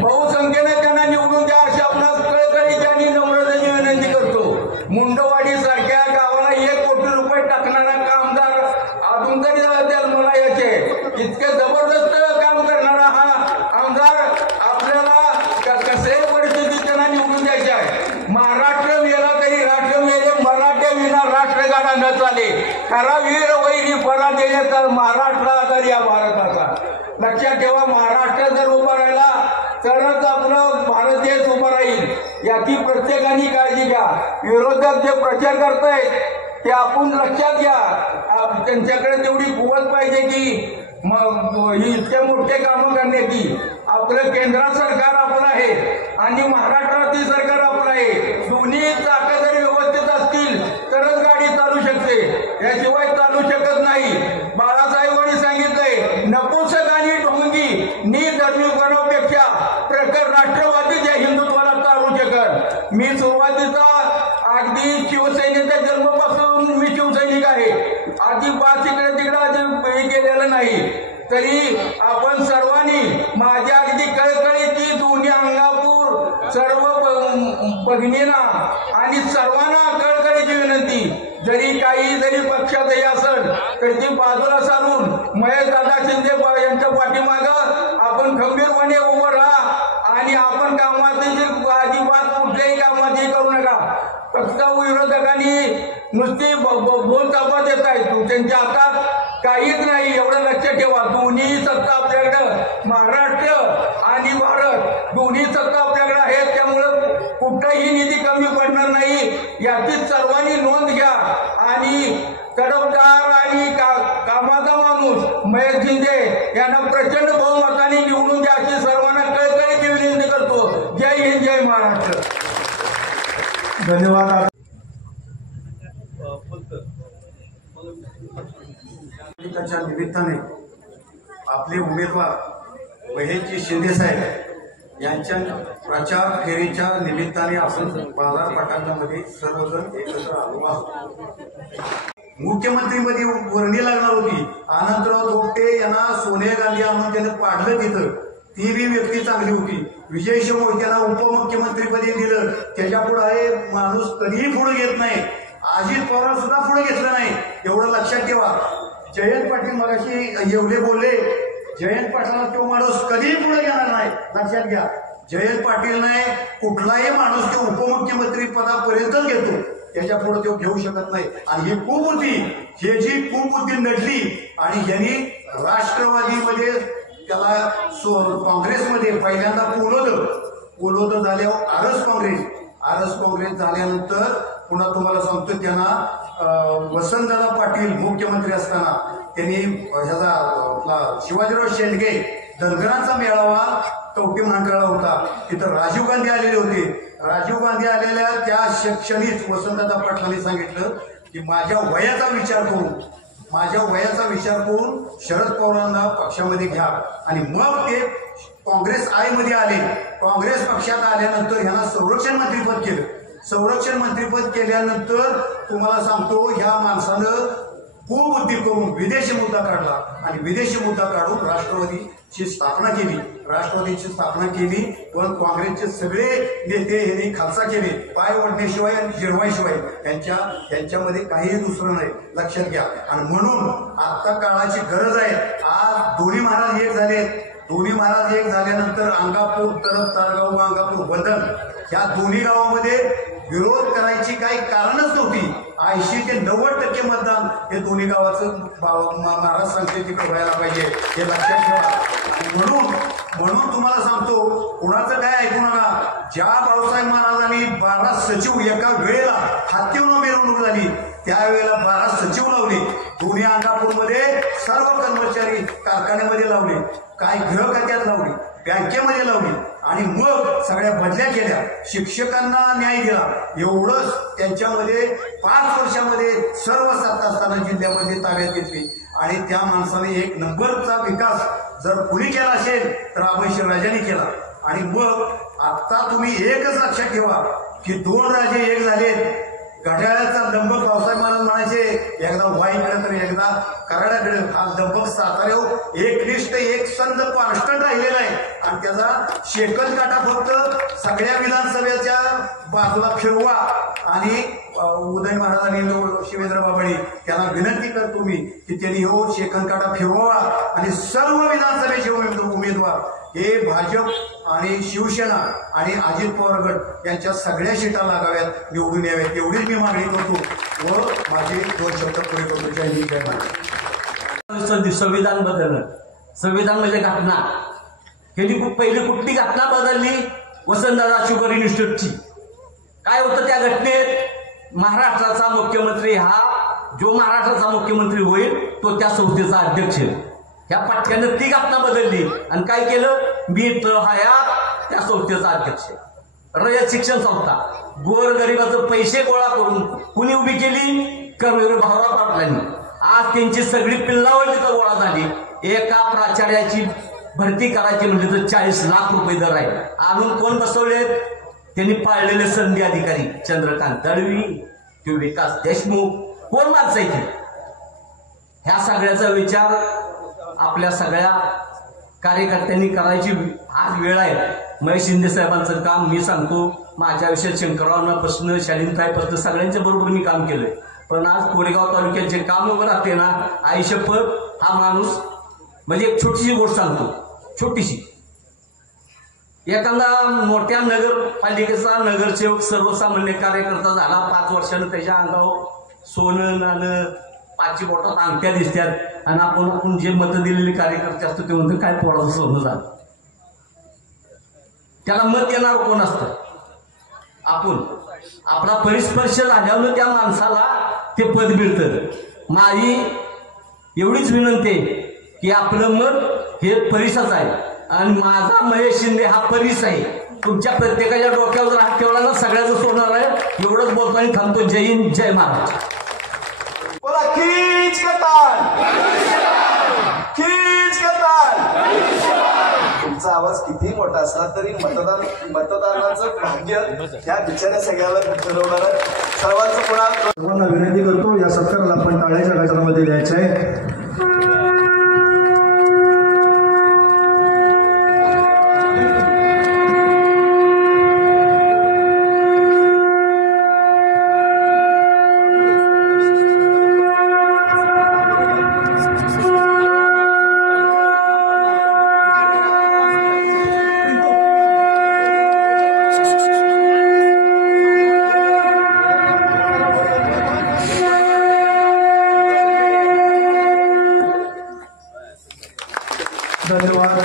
बहुसंख्येने त्यांना निवडून द्या, अशी आपणास कळकळीची आणि नम्रतेची विनंती करतो. मुंडवाडी सारख्या गावाला 1 कोटी रुपये टाकणारा कामदार अजून तरी जन्माला याचे, इतके जबरदस्त काम करणारा हा आमदार आपल्याला कसल्याही परिस्थितीत त्यांना निवडून द्यायचे आहे. महाराष्ट्र मेला तरी राष्ट्र मेले, मराठे विना राष्ट्रगाडा न चाले. खरा वीर वैरी परा देण्याचा महाराष्ट्र आधार या भारताचा. लक्षात ठेवा, महाराष्ट्र जर उभा राहिला तरच आपलं भारत देश उभा राहील, याची प्रत्येकाने काळजी घ्या. विरोधक जे प्रचार करतायत ते आपण लक्षात घ्या, त्यांच्याकडे तेवढी कुवत पाहिजे की इतके मोठे कामं करण्याची. आपलं केंद्र सरकार आपलं आहे आणि महाराष्ट्रातील सरकार आपलं आहे. दोन्ही चाकं जर व्यवस्थित असतील तरच गाडी चालू शकते, याशिवाय चालू शकत नाही. बाळासाहेबांनी सांगितलंय, नपुंसक आणि ढोंगी निधर्मीपणापेक्षा प्रखर राष्ट्रवादीच्या हिंदुत्वाला चालू शकत. मी सुरुवातीचा अगदी शिवसेनेच्या जन्मापासून मी शिवसैनिक आहे, अजिबात तिकडे तिकडे केलेलं नाही. तरी आपण सर्वांनी माझ्या अगदी कळकळीची दोन्ही अंगापूर सर्व भगिनींना आणि सर्वांना कळकळीची विनंती, जरी पक्षातही असेल तर ती बाजूला सारून महेश दादा शिंदे यांच्या पाठीमागं आपण खंबीरपणे उभं राहा आणि आपण कामाची अजिबात कुठल्याही कामाची करू नका. फक्त विरोधकांनी नुसती बोलचापा देत आहेत, त्यांच्या हातात काहीच नाही एवढं लक्षात ठेवा. दोन्ही सत्ता आपल्याकडं, महाराष्ट्र आणि भारत दोन्ही सत्ता आपल्याकडे आहेत, त्यामुळं कुठलाही निधी कमी पडणार नाही याची सर्वांनी नोंद घ्या. आणि तडफदार आणि कामाचा माणूस महेश शिंदे यांना प्रचंड बहुमताने निवडून द्या अशी सर्वांना कळकळीची विनंती करतो. जय हिंद, जय महाराष्ट्र. धन्यवाद. त्याच्या निमित्ताने आपले उमेदवार महेशजी शिंदे साहेब यांच्या प्रचार फेरीच्या निमित्ताने आपण बाजार पटांगणामध्ये सर्वजण एकत्र आलो आहोत. मुख्यमंत्रीमध्ये वर्णी लागणार होती, अनंतराव थोपटे यांना सोनिया गांधी आणून त्यानं पाडलं तिथं, ती बी व्यक्ती चांगली होती. विजय शिवमोहिते यांना उपमुख्यमंत्रीपदी दिलं, त्याच्या पुढे माणूस कधीही पुढे घेत नाही. अजित पवार सुद्धा पुढे घेतलं नाही, एवढं लक्षात ठेवा. जयंत पाटील मगाशी येवले बोलले, जयंत पाटलाला तो माणूस कधीही पुढे घेणार नाही, लक्षात घ्या. जयंत पाटील नाही कुठलाही माणूस तो उपमुख्यमंत्री पदापर्यंतच घेतो, त्याच्या पुढे तो घेऊ शकत नाही. आणि ही कुबुद्धी, हे जी कुबुद्धी नडली आणि यांनी राष्ट्रवादीमध्ये त्याला काँग्रेसमध्ये पहिल्यांदा बोलवलं झाल्यावर आरस काँग्रेस झाल्यानंतर पुन्हा तुम्हाला सांगतो त्यांना वसंतदादा पाटील मुख्यमंत्री असताना त्यांनी ह्याचा आपला शिवाजीराव शेंडगे धनगरांचा मेळावा कवटी मंडळाला होता, तिथं राजीव गांधी आलेले होते. राजीव गांधी आलेल्या त्या क्षणीच वसंतदादा पाटलांनी सांगितलं की माझ्या वयाचा विचार करून शरद पवारांना पक्षामध्ये घ्या. आणि मग ते काँग्रेस मध्ये आले. काँग्रेस पक्षात आल्यानंतर ह्यांना संरक्षण मंत्रीपद केलं. संरक्षण मंत्रीपद केल्यानंतर तुम्हाला सांगतो ह्या माणसानं कुबुद्धी करून विदेशी मुद्दा काढला आणि विदेशी मुद्दा काढून राष्ट्रवादीची स्थापना केली. पण काँग्रेसचे सगळे नेते यांनी खालसा केले, पाय ओढण्याशिवाय आणि जिरवायशिवाय. यांच्यामध्ये काहीही दुसरं नाही, लक्षात घ्या. आणि म्हणून आता काळाची गरज आहे. आज दोन्ही महाराज एक झाल्यानंतर अंगापूर, तरफ, तारगाव, अंगापूर, बंधन या दोन्ही गावामध्ये विरोध करायची काही कारणच नव्हती. 80 ते 90% मतदान हे दोन्ही गावाचं महाराज सांगते तिकडे व्हायला पाहिजे, हे लक्षात ठेवा. म्हणून तुम्हाला सांगतो, कुणाचं काय ऐकू नका. ज्या भाऊसाहेब महाराजांनी 12 सचिव एका वेळेला हातीवरून मिरवणूक झाली, त्यावेळेला 12 सचिव लावले. दोन्ही अंगापूरमध्ये सर्व कर्मचारी कारखान्यामध्ये लावले, काय गृह खात्यात लावली, बँकेमध्ये लावली. आणि मग सगळ्या बदल्या केल्या, शिक्षकांना न्याय दिला. एवढंच त्यांच्यामध्ये 5 वर्षामध्ये सर्व सत्ता स्थानं जिल्ह्यामध्ये ताब्यात घेतली. आणि त्या माणसाने 1 नंबरचा विकास जर कुणी केला असेल तर अभयसिंह राजांनी केला. आणि मग आता तुम्ही एकच लक्षात ठेवा की 2 राजे एक झाले. घड्याळाचा दंबक भाऊसाहेब महाराज म्हणायचे, एकदा वाईकडे तर एकदा कराडाकडे. हा दंबक साताऱ्यावर एकनिष्ठ एक संत कॉन्स्टंट राहिलेला आहे. आणि त्याचा शेकंद काटा फक्त सगळ्या विधानसभेच्या बाजूला फिरवा. आणि उदय महाराजांनी शिवेंद्र बाबांनी त्यांना विनंती करतो मी की त्यांनी हो शेकंद काटा फिरवावा आणि सर्व विधानसभेचे उमेदवार हे भाजप आणि शिवसेना आणि अजित पवार गट यांच्या सगळ्या सीटा लागाव्यात, निवडून याव्यात, एवढीच मी मागणी करतो व माझे 2 शब्द पुढे करतो. जय हिंद, जय महाराष्ट्र. संविधान बदललं. संविधान म्हणजे घटना. पहिली कुठली घटना बदलली? वसंतदादा शुगर इन्स्टिट्यूटची. काय होतं त्या घटनेत? महाराष्ट्राचा मुख्यमंत्री जो महाराष्ट्राचा मुख्यमंत्री होईल तो त्या संस्थेचा अध्यक्ष. या पटक्यानं ती घटना बदलली आणि काय केलं? मी त्या संस्थेचा अध्यक्ष. रयत शिक्षण संस्था गोरगरिबाचं पैसे गोळा करून कुणी उभी केली? कर्मवीर भाऊराव पाटलांनी. आज त्यांची सगळी पिल्लावळ तिथं गोळा झाली. एका प्राचार्याची भरती करायची म्हणजे तर 40 लाख रुपये दर आहे. आणून कोण बसवले? त्यांनी पाळलेले संधी अधिकारी चंद्रकांत दळवी, विकास देशमुख, कोण माणसं आहे? ह्या सगळ्याचा विचार आपल्या सगळ्या कार्यकर्त्यांनी करायची आज वेळ आहे. महेश शिंदे साहेबांचं काम मी सांगतो, माझ्या आयुष्यात शंकररावांपासून शालीनताईपासून सगळ्यांच्या बरोबर मी काम केलंय. पण आज कोरेगाव तालुक्यात जे काम उभं राहते ना, आयुष्यभर हा माणूस म्हणजे एक छोटीशी गोष्ट सांगतो, छोटीशी. एखादा मोठ्या नगरपालिकेचा नगरसेवक सर्वसामान्य कार्यकर्ता झाला, 5 वर्षानं त्याच्या अंगावर सोनं नाणं 5 बोटात अंगठ्या दिसतात, आणि आपण जे मतं दिलेले कार्यकर्ते असतो ते म्हणतो काय पोराचं सोनं झालं. त्याला मत देणार कोण असतं? आपण. आपला परिस्पर्श झाल्यावर त्या माणसाला ते पद मिळतं. माझी एवढीच विनंती आहे की आपलं मत हे परिसच आहे, आणि माझा महेश शिंदे हा परिस आहे. तुमच्या प्रत्येकाच्या डोक्यावर जर हात ठेवला ना, सगळ्याचं सोडणार आहे. एवढंच बोलतो आणि थांबतो. जय हिंद, जय महाराज. बोला खीच कतार, खीच कतार. तुमचा आवाज किती मोठा असला तरी मतदानाचं भाग्य ह्या बिचाऱ्या सगळ्याला ठरवणार आहे. सर्वांचं पुन्हा सर्वांना विनंती करतो, या सत्काराला आपण टाळ्याच्या गजरामध्ये लिहायचं आहे. धन्यवाद.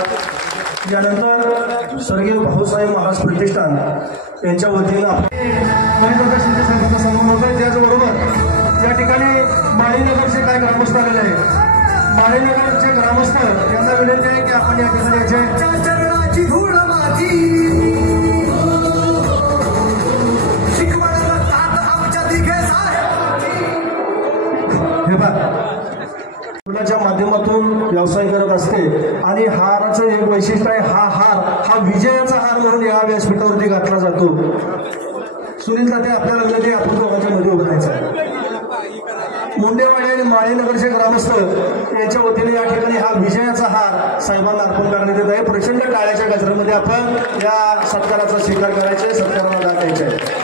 यानंतर स्वर्गीय भाऊसाहेब महाराज प्रतिष्ठान यांच्या वतीनं महेंद्र शिंदे साहेबांचा सन्मान होत आहे. त्याचबरोबर या ठिकाणी माळीनगरचे काय ग्रामस्थ आलेले आहेत. माळीनगरचे ग्रामस्थ यांना विनंती आहे की आपण या ठिकाणी याचे चरणाची धूळ माझी शिकवणारा तात आमच्या दिघे हे बघ फुलाच्या माध्यमातून व्यवसाय करत असते, आणि हाराचं एक वैशिष्ट्य आहे, हा हार हा विजयाचा हार म्हणून या व्यासपीठावरती घातला जातो. सुनील ताते आपल्याला विनंती आहे, आपण दोघांच्या मध्ये उभं राहायचं. मुंडेवाडी आणि माळीनगरचे ग्रामस्थ यांच्या वतीने या ठिकाणी हा विजयाचा हार साहेबांना अर्पण करण्यात येत आहे. प्रचंड टाळ्याच्या गजरामध्ये आपण या सत्काराचा स्वीकार करायचा आहे, सत्काराला दाखवायचे आहे.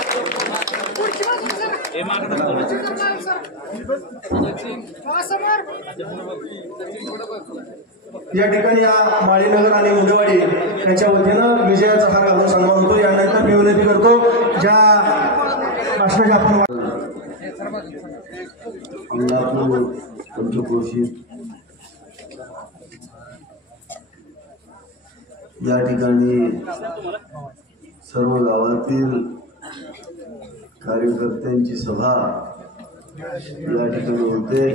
या ठिकाणी या माळीनगर आणि मुंडेवाडी यांच्या वतीनं विजयाचा हार घालून सन्मान होतो. यानंतर मी विनंती करतो, ज्या राष्ट्राच्या आपण पंचक्रोशीत या ठिकाणी सर्व गावातील कार्यकर्त्यांची सभा या ठिकाणी होते.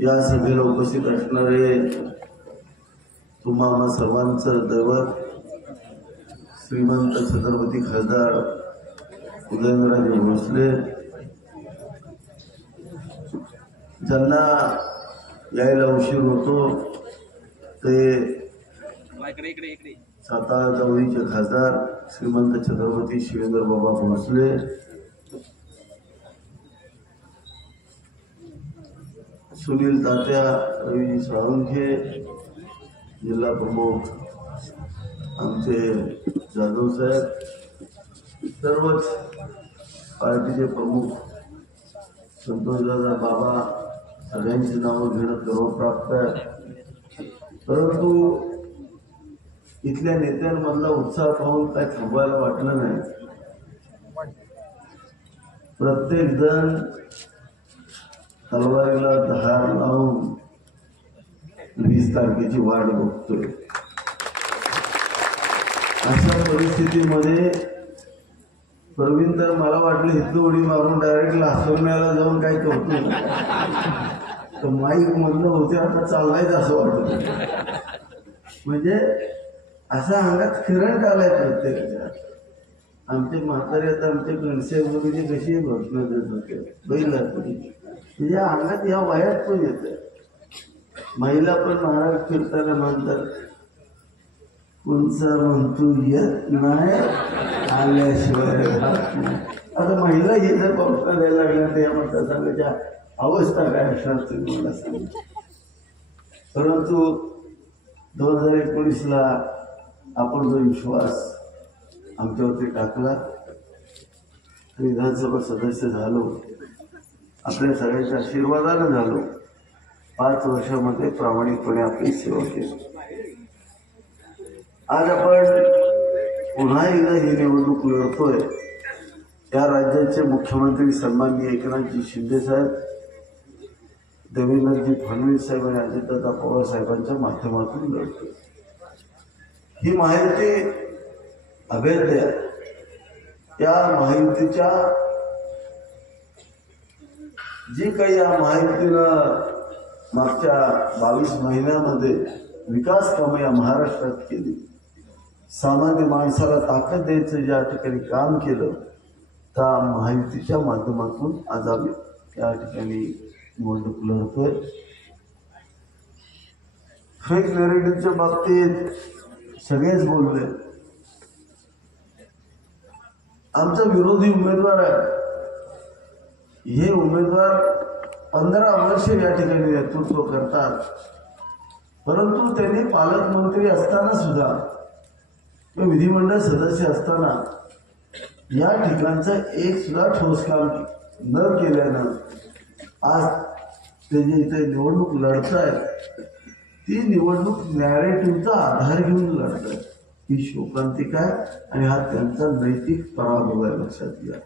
या सभेला उपस्थित असणारे तुम्हा सर्वांचं दैवत श्रीमंत छत्रपती खासदार उदयनराजे भोसले, ज्यांना यायला उशीर होतो ते सातारा जवळीचे खासदार श्रीमंत छत्रपती शिवेंद्र बाबा भोसले, सुनील तात्या रवी साळुंखे, जिल्हा प्रमुख आमचे जाधव साहेब, सर्वच पार्टीचे प्रमुख संतोषदादा बाबा, सगळ्यांची नावं घेणं गौरवप्राप्त आहे. परंतु इथल्या नेत्यांमधला उत्साह पाहून काय थांबवायला वाटलं नाही. प्रत्येक जण तलवारीला धार लावून 20 तारखेची वाट बघतोय. अशा परिस्थितीमध्ये प्रवीण तर मला वाटलं इथं उडी मारून डायरेक्ट लासोरण्याला जाऊन काय करतो, तर माईक मधलं होते आता चाललायच असं वाटत. म्हणजे असा अंगात करंट आलाय प्रत्येकाच्या. आमचे म्हातारे आता आमचे गणसे वगैरे कशी घोषणा देत होते बैलातली, म्हणजे अंगात या वयात पण येत. महिला पण महाराज फिरताना म्हणतात, कोणचा म्हणतो येत नाही आल्याशिवाय. आता महिला हे जर पावसा द्यायला लागल्या तर या मतदारसंघाच्या अवस्था काय असणार तुम्ही मला सांगा. परंतु 2019ला आपण जो विश्वास आमच्यावरती टाकला, विधानसभा सदस्य झालो, आपल्या सगळ्यांच्या आशीर्वादानं झालो, 5 वर्षामध्ये प्रामाणिकपणे आपली सेवा केली. आज आपण पुन्हा एकदा ही निवडणूक लढतोय. या राज्याचे मुख्यमंत्री सन्माननीय एकनाथजी शिंदे साहेब, देवेंद्रजी फडणवीस साहेब आणि अजितदादा पवार साहेबांच्या माध्यमातून लढतोय. ही महायुती अभेद्य आहे. त्या महायुतीच्या जी काही या महायुतीनं मागच्या 22 महिन्यामध्ये विकास कामं या महाराष्ट्रात केली, सामान्य माणसाला ताकद द्यायचं ज्या ठिकाणी काम केलं, त्या महायुतीच्या माध्यमातून आज आम्ही या ठिकाणी निवडणूक लढतोय. फेक नॅरेटिव्हच्या बाबतीत सगळेच बोलले. आमचा विरोधी उमेदवार आहे. हे उमेदवार 15 वर्ष या ठिकाणी नेतृत्व करतात, परंतु त्यांनी पालकमंत्री असताना सुद्धा, विधिमंडळ सदस्य असताना या ठिकाणचं एक सुद्धा ठोस काम न केल्यानं आज ते जे इथे निवडणूक लढतायत, ती निवडणूक नॅरेटिव्हचा आधार घेऊन लढतायत. ही शोकांतिक आहे आणि हा त्यांचा नैतिक पराभव आहे, लक्षात घ्या.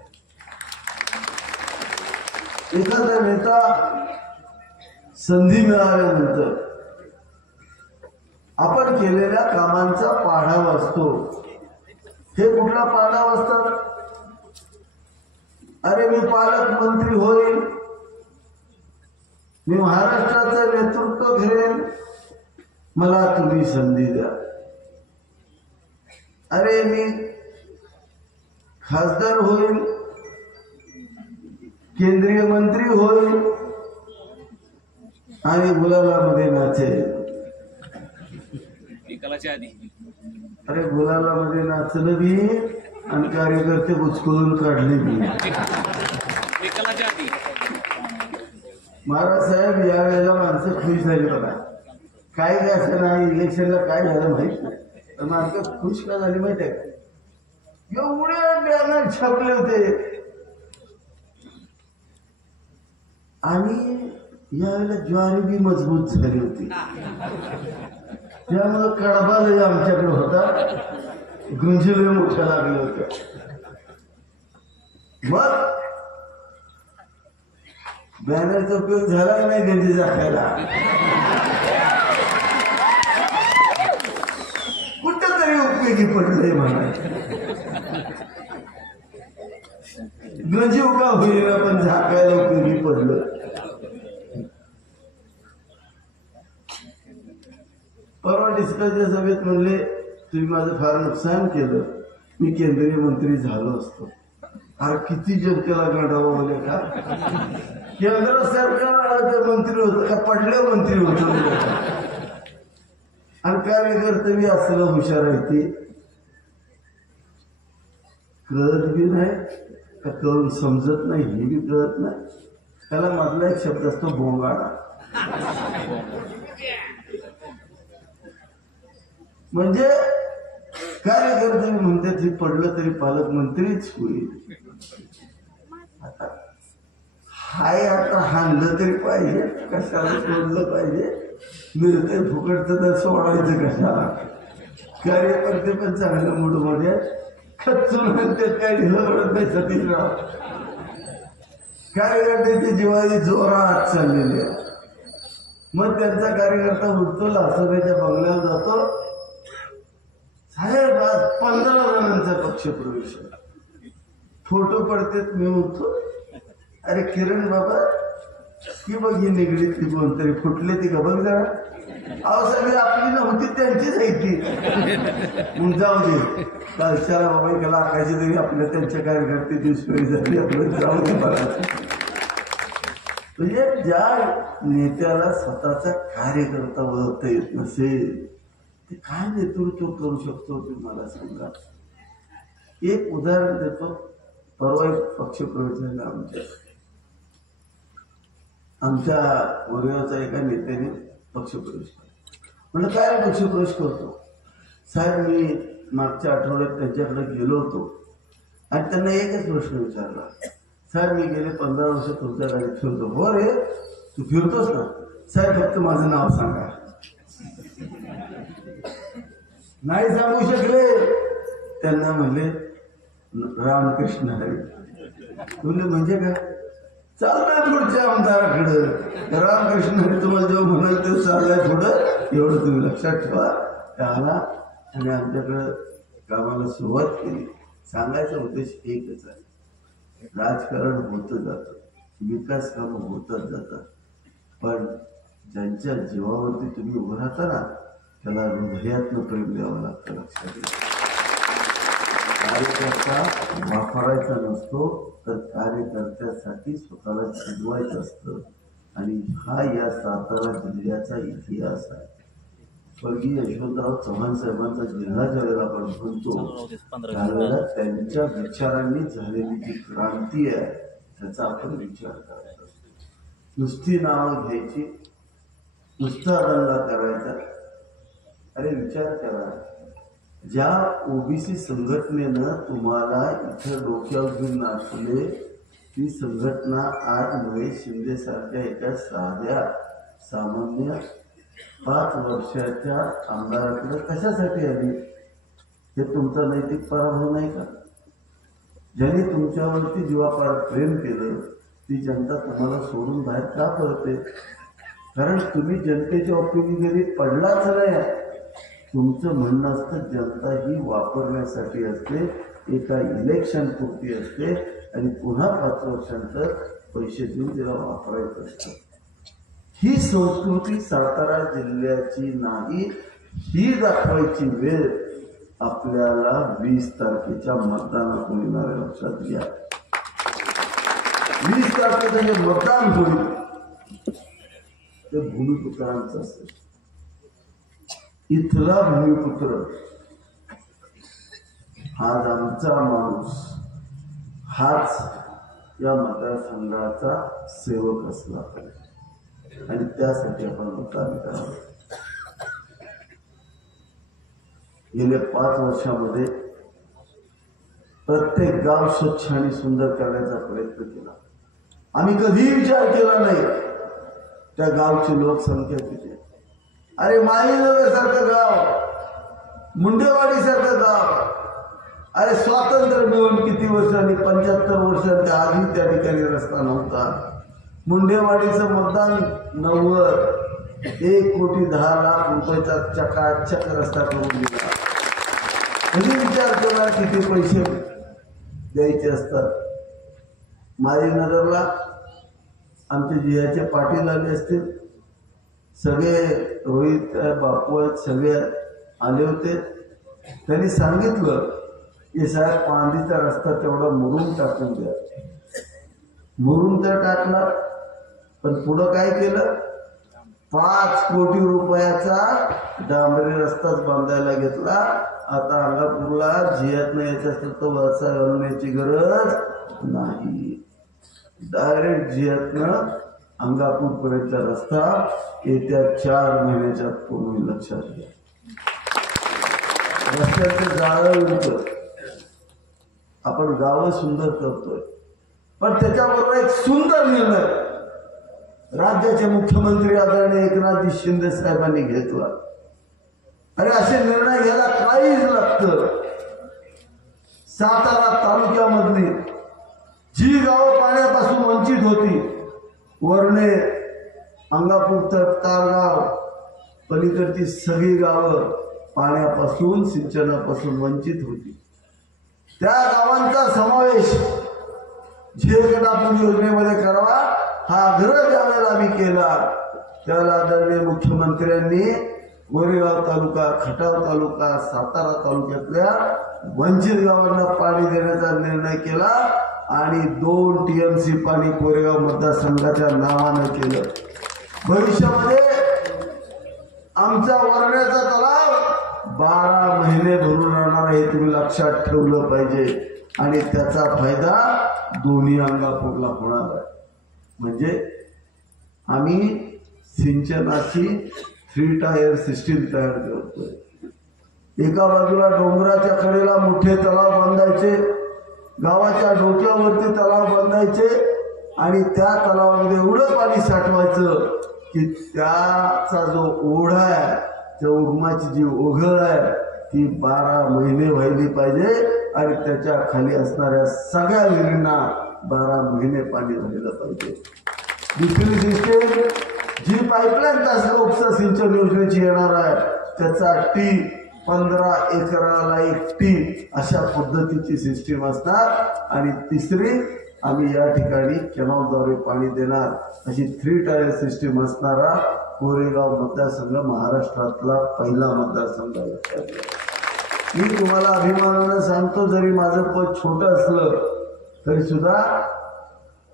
एखादा नेता संधी मिळाल्यानंतर आपण केलेल्या कामांचा पाढा वाचतो. हे कुठला पाढा वाचतात? अरे मी पालकमंत्री होईल, मी महाराष्ट्राचं नेतृत्व करेन, मला तुम्ही संधी द्या. अरे मी खासदार होईल, केंद्रीय मंत्री होईल आणि गुलालामध्ये नाचेल. अरे गुलालामध्ये नाचलं मी आणि कार्यकर्ते उचकळून काढले मी. महाराज साहेब, यावेळेला माणसं खुश झाली बघा. काय असं नाही, इलेक्शनला काय झालं माहित नाही, तर माणसं खुश का झाली माहित आहे का? एवढे बॅनर छापले होते आणि यावेळेला ज्वारी बी मजबूत झाली होती. त्यामुळं कडबालही आमच्याकडे होता, गुंजिले मोठ्या लागले होते. मग बॅनरचा उपयोग झाला नाही गंजी दाखायला. कुठंतरी उपयोगी पडलंय म्हणा. गंजी उगा होईल पण झाकायला उपयोगी पडलं. परवा डिस्कसच्या सभेत म्हणले, तुम्ही माझं फार नुकसान केलं, मी केंद्रीय मंत्री झालो असतो. अरे किती जनतेला गंडावं म्हणजे का? केंद्र सरकार मंत्री होतं का पडले मंत्री होतं? आणि कार्यकर्ते बी असलं हुशार आहे ते, कळत बी नाही का कळून समजत नाही हे बी कळत नाही. त्याला मधला एक शब्द असतो बोंगाडा. म्हणजे कार्यकर्ते म्हणतात हे पडलं तरी पालकमंत्रीच होईल. आता हाय, आता हाणलं तरी पाहिजे, कशाला सोडलं पाहिजे? मिळतंय फुकटचं तर सोडायचं कशाला? कार्यकर्ते पण चांगल्या मूडमध्ये खचून म्हणतात, काही ढिलवडत नाही सतीशराव. कार्यकर्त्याची जिवाळी जोरात चाललेली आहे. मग त्यांचा कार्यकर्ता उठतो, लासोऱ्याच्या बंगल्यावर जातो, साहेब आज 15 जणांचा पक्षप्रवेश, फोटो पडतात. मी उठतो, अरे किरण बाबा की बघ ही निगडीत ती कोणतरी फुटले ती का बघ जरा. अहो सगळी आपली नव्हती, त्यांचीच आहे ती. मग जाऊ दे, कालच्याला बाबा एकाला आकायची तरी आपल्या त्यांच्या कार्यकर्ते दिवसभरी झाली, आपलं जाऊ दे बघा. म्हणजे ज्या नेत्याला स्वतःचा कार्यकर्ता ओळखता येत नसेल, ते काय नेतृत्व करू शकतो तुम्ही मला सांगा. एक उदाहरण देतो. परवा एक पक्षप्रवेश झाला आमच्या वडिलांचा एका नेत्याने पक्षप्रवेश केला. म्हणलं काय पक्षप्रवेश करतो? साहेब मी मागच्या आठवड्यात त्यांच्याकडे गेलो होतो आणि त्यांना एकच प्रश्न विचारला, साहेब मी गेले 15 वर्ष तुमच्या गाडीत फिरतो. हो रे तू फिरतोस ना? साहेब फक्त माझं नाव सांगा. नाही सांगू शकले. त्यांना म्हणले रामकृष्ण हरी. बोलले म्हणजे काय? चाललाय पुढच्या आमदाराकडं रामकृष्ण हरी तुम्हाला जेव्हा म्हणाल ते चाललाय पुढं, एवढं तुम्ही लक्षात ठेवा. आला आणि आमच्याकडं कामाला सुरुवात केली. सांगायचा उद्देश एकच आहे, राजकारण होतं जातं, विकास कामं होतच जातात, पण ज्यांच्या जीवावरती तुम्ही उभं राहता ना त्याला हृदयातनं प्रेम द्यावं लागतं. लक्षात घ्या, कार्यकर्ता वापरायचा नसतो तर कार्यकर्त्यासाठी स्वतःला शिजवायचं असतं. आणि हा या सातारा जिल्ह्याचा इतिहास आहे. स्वर्गीय यशवंतराव चव्हाण साहेबांचा जिल्हा ज्यावेळेला आपण म्हणतो त्यावेळेला त्यांच्या विचारांनी झालेली जी क्रांती आहे त्याचा आपण विचार करायचा. नुसती नावं घ्यायची, नुसता दंगा करायचा. अरे विचार करा, ज्या ओबीसी संघटनेनं तुम्हाला इथं डोक्यावर घेऊन नाचले ती संघटना आज महेश शिंदे सारख्या एका साध्या सामान्य 5 वर्षाच्या आमदाराकडे कशासाठी आली? हे तुमचा नैतिक पराभव नाही का? ज्यांनी तुमच्यावरती जीवापाड प्रेम केलं ती जनता तुम्हाला सोडून बाहेर का पडते? कारण तुम्ही जनतेच्या ओपिनियनमध्ये पडलाच नाही. तुमचं म्हणणं असतं जनता ही वापरण्यासाठी असते, एका इलेक्शन पुरती असते आणि पुन्हा 5 वर्षांतर पैसे देऊन तिला वापरायचं असतं. ही संस्कृती सातारा जिल्ह्याची नाही, ही दाखवायची वेळ आपल्याला 20 तारखेच्या मतदानातून येणाऱ्या. लक्षात घ्या, 20 तारखेचं जे मतदान होईल ते भूमिपुत्रांचं असेल. इथला भूमिपुत्र आज आमचा माणूस हाच या मतदारसंघाचा सेवक असला पाहिजे आणि त्यासाठी आपण मतदान करावं. गेल्या 5 वर्षामध्ये प्रत्येक गाव स्वच्छ आणि सुंदर करण्याचा प्रयत्न केला. आम्ही कधीही विचार केला नाही त्या गावची लोकसंख्या किती. अरे माळीनगर सारखं गाव, मुंडेवाडी सारखं गाव, अरे स्वातंत्र्य मिळून किती वर्षांनी, 75 वर्षांच्या आधी त्या ठिकाणी रस्ता नव्हता. मुंडेवाडीचं मतदान 90, 1,10,00,000 रुपयाचा चकाचक रस्ता करून दिला. कधी विचार केला किती पैसे द्यायचे असतात. माळीनगरला आमचे जियाचे पाटील आले असतील, सगळे रोहित बापू आहेत, सगळे आले होते. त्यांनी सांगितलं की साहेब पांदीचा रस्ता तेवढा मुरुम टाकून द्या. मुरुम तर टाकला, पण पुढं काय केलं? 5 कोटी रुपयाचा डांबरी रस्ताच बांधायला घेतला. आता अंगापूरला जियातनं यायचं असतं तर वरचा घालण्याची गरज नाही. डायरेक्ट जियातनं अंगापूर पर्यंतचा रस्ता येत्या 4 महिन्याच्या पूर्वी. लक्षात घ्या, रस्त्याचं जाळं उडतं. आपण गावं सुंदर करतोय, पण त्याच्याबरोबर एक सुंदर निर्णय राज्याचे मुख्यमंत्री आदरणीय एकनाथजी शिंदे साहेबांनी घेतला. अरे असे निर्णय घ्यायला काहीच लागतं. सातारा तालुक्यामधली जी गावं पाण्यापासून वंचित होती, वरणे, अंगापूर, तारगाव, पलीकडची सगळी गावं पाण्यापासून, सिंचनापासून वंचित होती, त्या गावांचा समावेश झेलगटापूर योजनेमध्ये करावा हा आग्रह ज्यावेळेला आम्ही केला त्याला आदरणीय मुख्यमंत्र्यांनी गोरेगाव तालुका, खटाव तालुका, सातारा तालुक्यातल्या वंचित गावांना पाणी देण्याचा निर्णय केला आणि 2 TMC पाणी कोरेगाव मतदारसंघाच्या नावानं केलं. भविष्यामध्ये आमचा वरण्याचा तलाव 12 महिने भरून राहणार हे तुम्ही लक्षात ठेवलं पाहिजे आणि त्याचा फायदा दोन्ही अंगापूरला होणार आहे. म्हणजे आम्ही सिंचनाची 3 टायर सिस्टीम तयार करतोय. एका बाजूला डोंगराच्या कडेला मोठे तलाव बांधायचे, गावाच्या डोक्यावरती तलाव बांधायचे आणि त्या तलावामध्ये एवढं पाणी साठवायचं की त्याचा जो ओढा आहे, त्या उगमाची जी ओघळ आहे ती 12 महिने व्हायली पाहिजे आणि त्याच्या खाली असणाऱ्या सगळ्या विहिरींना 12 महिने पाणी व्हायला पाहिजे. दुसरी सिस्टीम जी पाईपलाईन तासगाव उपसा सिंचन योजनेची येणार आहे त्याचा टी 15 एकराला 1 टी अशा पद्धतीची सिस्टीम असणार. आणि तिसरी आम्ही या ठिकाणी कॅनॉलद्वारे पाणी देणार अशी 3 टायर सिस्टीम असणारा कोरेगाव मतदारसंघ महाराष्ट्रातला पहिला मतदारसंघ आहे. मी तुम्हाला अभिमानानं सांगतो, जरी माझं पद छोटं असलं तरी सुद्धा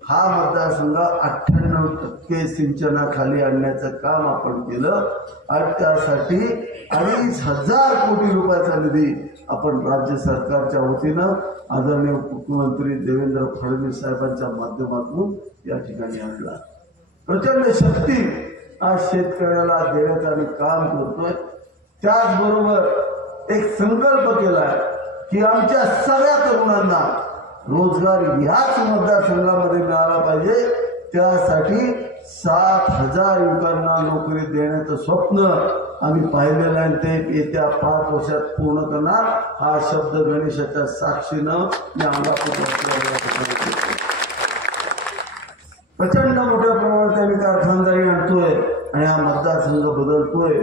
हा मतदारसंघ 98% सिंचनाखाली आणण्याचं काम आपण केलं आणि त्यासाठी 2,500 कोटी रुपयाचा निधी आपण राज्य सरकारच्या वतीनं आदरणीय मुख्यमंत्री देवेंद्र फडणवीस साहेबांच्या माध्यमातून या ठिकाणी आणला. प्रचंड शक्ती आज शेतकऱ्याला देण्याचं आम्ही काम करतोय. त्याचबरोबर एक संकल्प केलाय की आमच्या सगळ्या तरुणांना रोजगार ह्याच मतदारसंघामध्ये मिळाला पाहिजे. त्यासाठी 7,000 युवकांना नोकरी देण्याचं स्वप्न आम्ही पाहिलेलं आहे. ते येत्या 5 वर्षात पूर्ण करणार. हा शब्द गणेशाच्या साक्षीनं मी प्रचंड मोठ्या प्रमाणात आम्ही कारखानदारी आणतोय आणि हा मतदारसंघ बदलतोय.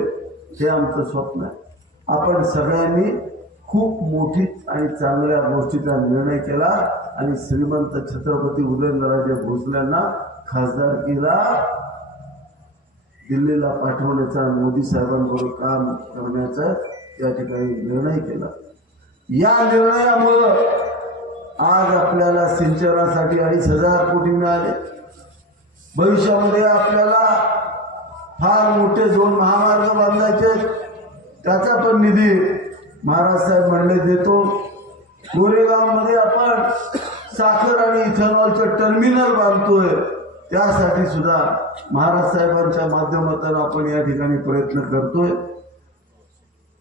हे आमचं स्वप्न आहे. आपण सगळ्यांनी खूप मोठी आणि चांगल्या गोष्टीचा निर्णय केला आणि श्रीमंत छत्रपती उदयनराजे भोसलेंना खासदारकीला दिल्लीला पाठवण्याचा, मोदी साहेबांबरोबर काम करण्याचा या ठिकाणी निर्णय केला. या निर्णयामुळं आज आपल्याला सिंचनासाठी 2,500 कोटी मिळाले. भविष्यामध्ये आपल्याला फार मोठे 2 महामार्ग बांधायचे, त्याचा पण निधी महाराज साहेब म्हणले देतो. गोरेगावमध्ये आपण साखर आणि इथेनॉलचं टर्मिनल बांधतोय, त्यासाठी सुद्धा महाराज साहेबांच्या माध्यमातून आपण या ठिकाणी प्रयत्न करतोय.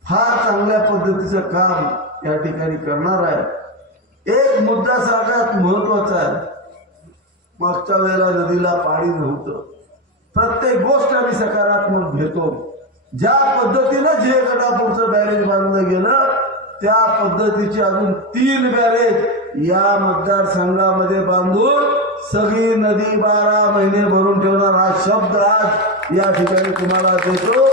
फार चांगल्या पद्धतीचं काम या ठिकाणी करणार आहे. एक मुद्दा सगळ्यात महत्वाचा आहे. मागच्या वेळेला नदीला पाणी नव्हतं. प्रत्येक गोष्ट आम्ही सकारात्मक घेतो. ज्या पद्धतीनं जे गटापूरचं बॅरेज बांधलं गेलं त्या पद्धतीचे अजून 3 बॅरेज या मतदारसंघामध्ये बांधून सगळी नदी 12 महिने भरून ठेवणार. हा शब्द आज या ठिकाणी तुम्हाला देतो.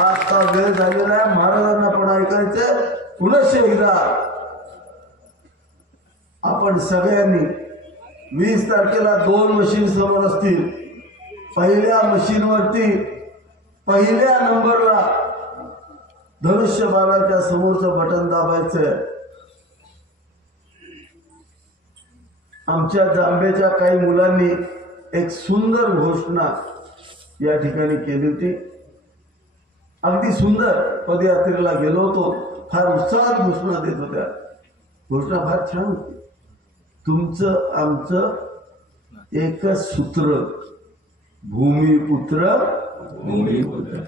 आता वेळ झालेला आहे, महाराजांना पण ऐकायचंय. पुनश्च एकदा आपण सगळ्यांनी 20 तारखेला 2 मशीन समोर असतील. पहिल्या मशीनवरती पहिल्या नंबरला धनुष्यबाणाच्या समोरचं बटन दाबायचं. आमच्या जांभेच्या काही मुलांनी एक सुंदर घोषणा या ठिकाणी केली होती. अगदी सुंदर. पदयात्रेला गेलो होतो, फार उत्साहात घोषणा देत होत्या. घोषणा फार छान होती. तुमचं आमचं एकच सूत्र, भूमिपुत्र भूमिपुत्र.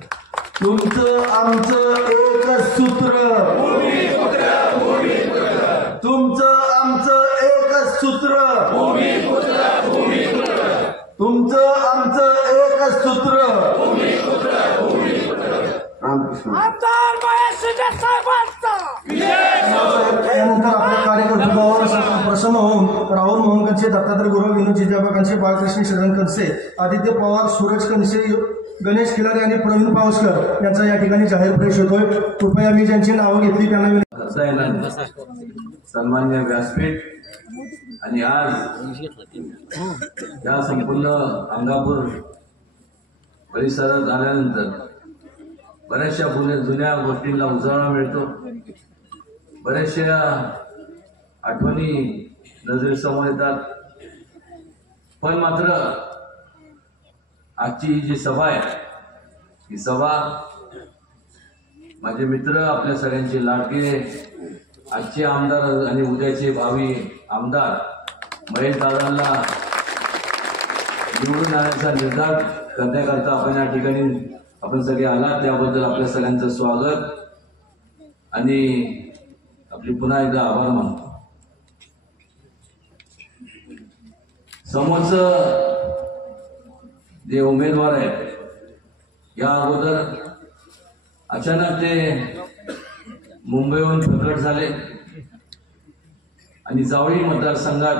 तुमचं आमचं एकच सूत्र, भूमिपुत्र भूमिपुत्र. तुमचं आमचं एकच सूत्र, भूमिपुत्र भूमिपुत्र. तुमचं आमचं एकच सूत्र, भूमिपुत्र भूमिपुत्र. रामकृष्ण. यानंतर आपल्या कार्यकर्त्यांवर प्रसन्न होऊन राहुल मोहन कनसे, दत्तात्रय गुरव, विनोद जिजाबा कनसे, बाळकृष्ण शरण कनसे, आदित्य पवार, सूरज कनसे, गणेश खिलारे आणि प्रवीण पावसकर यांचा या ठिकाणी जाहीर प्रवेश होतोय. कृपया मी ज्यांची नावं घेतली त्यांना सन्मान्य व्यासपीठ आणि आज या संपूर्ण अंगापूर परिसरात आल्यानंतर बऱ्याचशा जुन्या गोष्टींना उजाळा मिळतो. बऱ्याचशा आठवणी नजरेसमोर येतात. पण मात्र आजची ही जी सभा आहे, ही सभा माझे मित्र, आपल्या सगळ्यांचे लाडके, आजचे आमदार आणि उद्याचे भावी आमदार महेश दादांना निवडून आणण्याचा निर्धार करण्याकरता आपण या ठिकाणी आपण सगळे आलात, त्याबद्दल आपल्या सगळ्यांचं स्वागत. आणि आपली पुन्हा एकदा आभार मानतो. समोरचं जे उमेदवार आहेत या अगोदर अचानक ते मुंबईहून प्रकट झाले आणि जावळी मतदारसंघात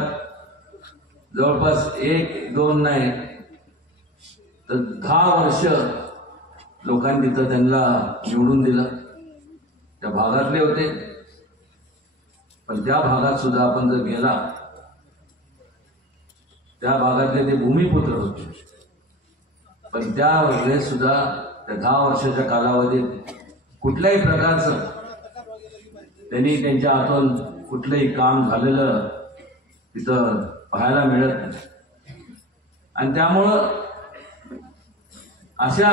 जवळपास 1-2 नाही तर 10 वर्ष लोकांनी तिथं त्यांना निवडून दिलं. त्या भागातले होते, पण त्या भागात सुद्धा आपण जर गेला त्या भागातले ते भूमिपुत्र होते, पण त्या वेळेस सुद्धा त्या 10 वर्षाच्या कालावधीत कुठल्याही प्रकारचं त्यांनी त्यांच्या हातून कुठलंही काम झालेलं तिथं पाहायला मिळत नाही. आणि त्यामुळं अशा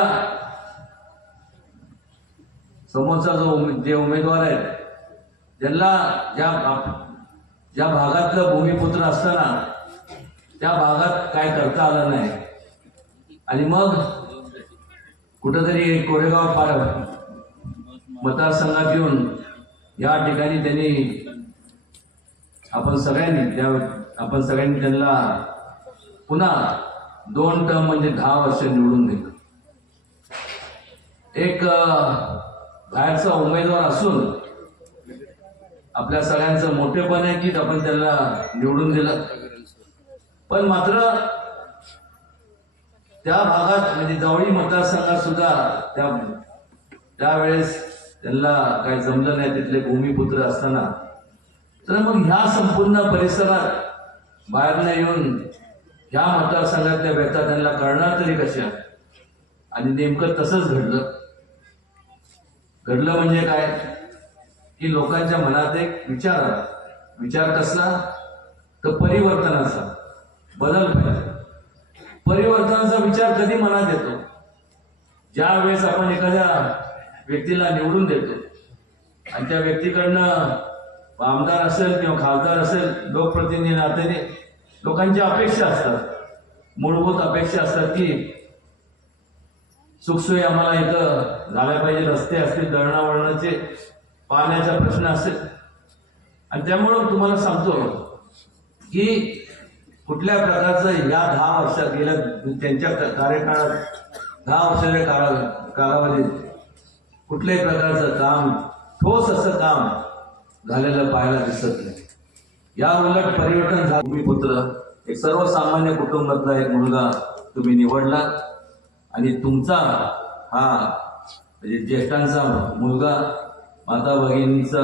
समोरचा जे उमेदवार आहेत ज्यांना ज्या भागातलं भूमिपुत्र असताना त्या भागात काय करता आलं नाही आणि मग कुठंतरी कोरेगाव पार मतदारसंघात येऊन या ठिकाणी त्यांनी आपण सगळ्यांनी त्यांना पुन्हा 2 टर्म म्हणजे 10 वर्ष निवडून दिलं. एक बाहेरचा उमेदवार असून आपल्या सगळ्यांचं मोठेपण आहे की आपण त्याला निवडून दिलं, पण मात्र त्या भागात म्हणजे जावळी मतदारसंघात सुद्धा त्यावेळेस त्यांना काही जमलं नाही तिथले भूमिपुत्र असताना. तर मग ह्या संपूर्ण परिसरात बाहेरनं येऊन ह्या मतदारसंघातल्या व्यथा त्यांना कळणार तरी कशा. आणि नेमकं तसंच घडलं म्हणजे काय की लोकांच्या मनात एक विचार कसला तर परिवर्तनाचा, बदल पाहिजे. परिवर्तनाचा विचार कधी मनात येतो ज्या वेळेस आपण एखाद्या व्यक्तीला निवडून देतो आणि त्या व्यक्तीकडनं आमदार असेल किंवा खासदार असेल, लोकप्रतिनिधी नात्याने लोकांच्या अपेक्षा असतात, मूलभूत अपेक्षा असतात की सुखसोयी आम्हाला इथं झाल्या पाहिजे, रस्ते असतील, दळणावळणाचे, पाण्याचा प्रश्न असेल. आणि त्यामुळं तुम्हाला सांगतो की कुठल्या प्रकारचं या 10 वर्षात गेल्या त्यांच्या कार्यकाळात 10 वर्षाच्या कालावधीत कुठल्याही प्रकारचं काम, ठोस असं काम झालेलं पाहायला दिसत नाही. या उलट परिवर्तन झालं. भूमिपुत्र एक सर्वसामान्य कुटुंबातला एक मुलगा तुम्ही निवडला आणि तुमचा हा म्हणजे ज्येष्ठांचा मुलगा, माता भगिनींचा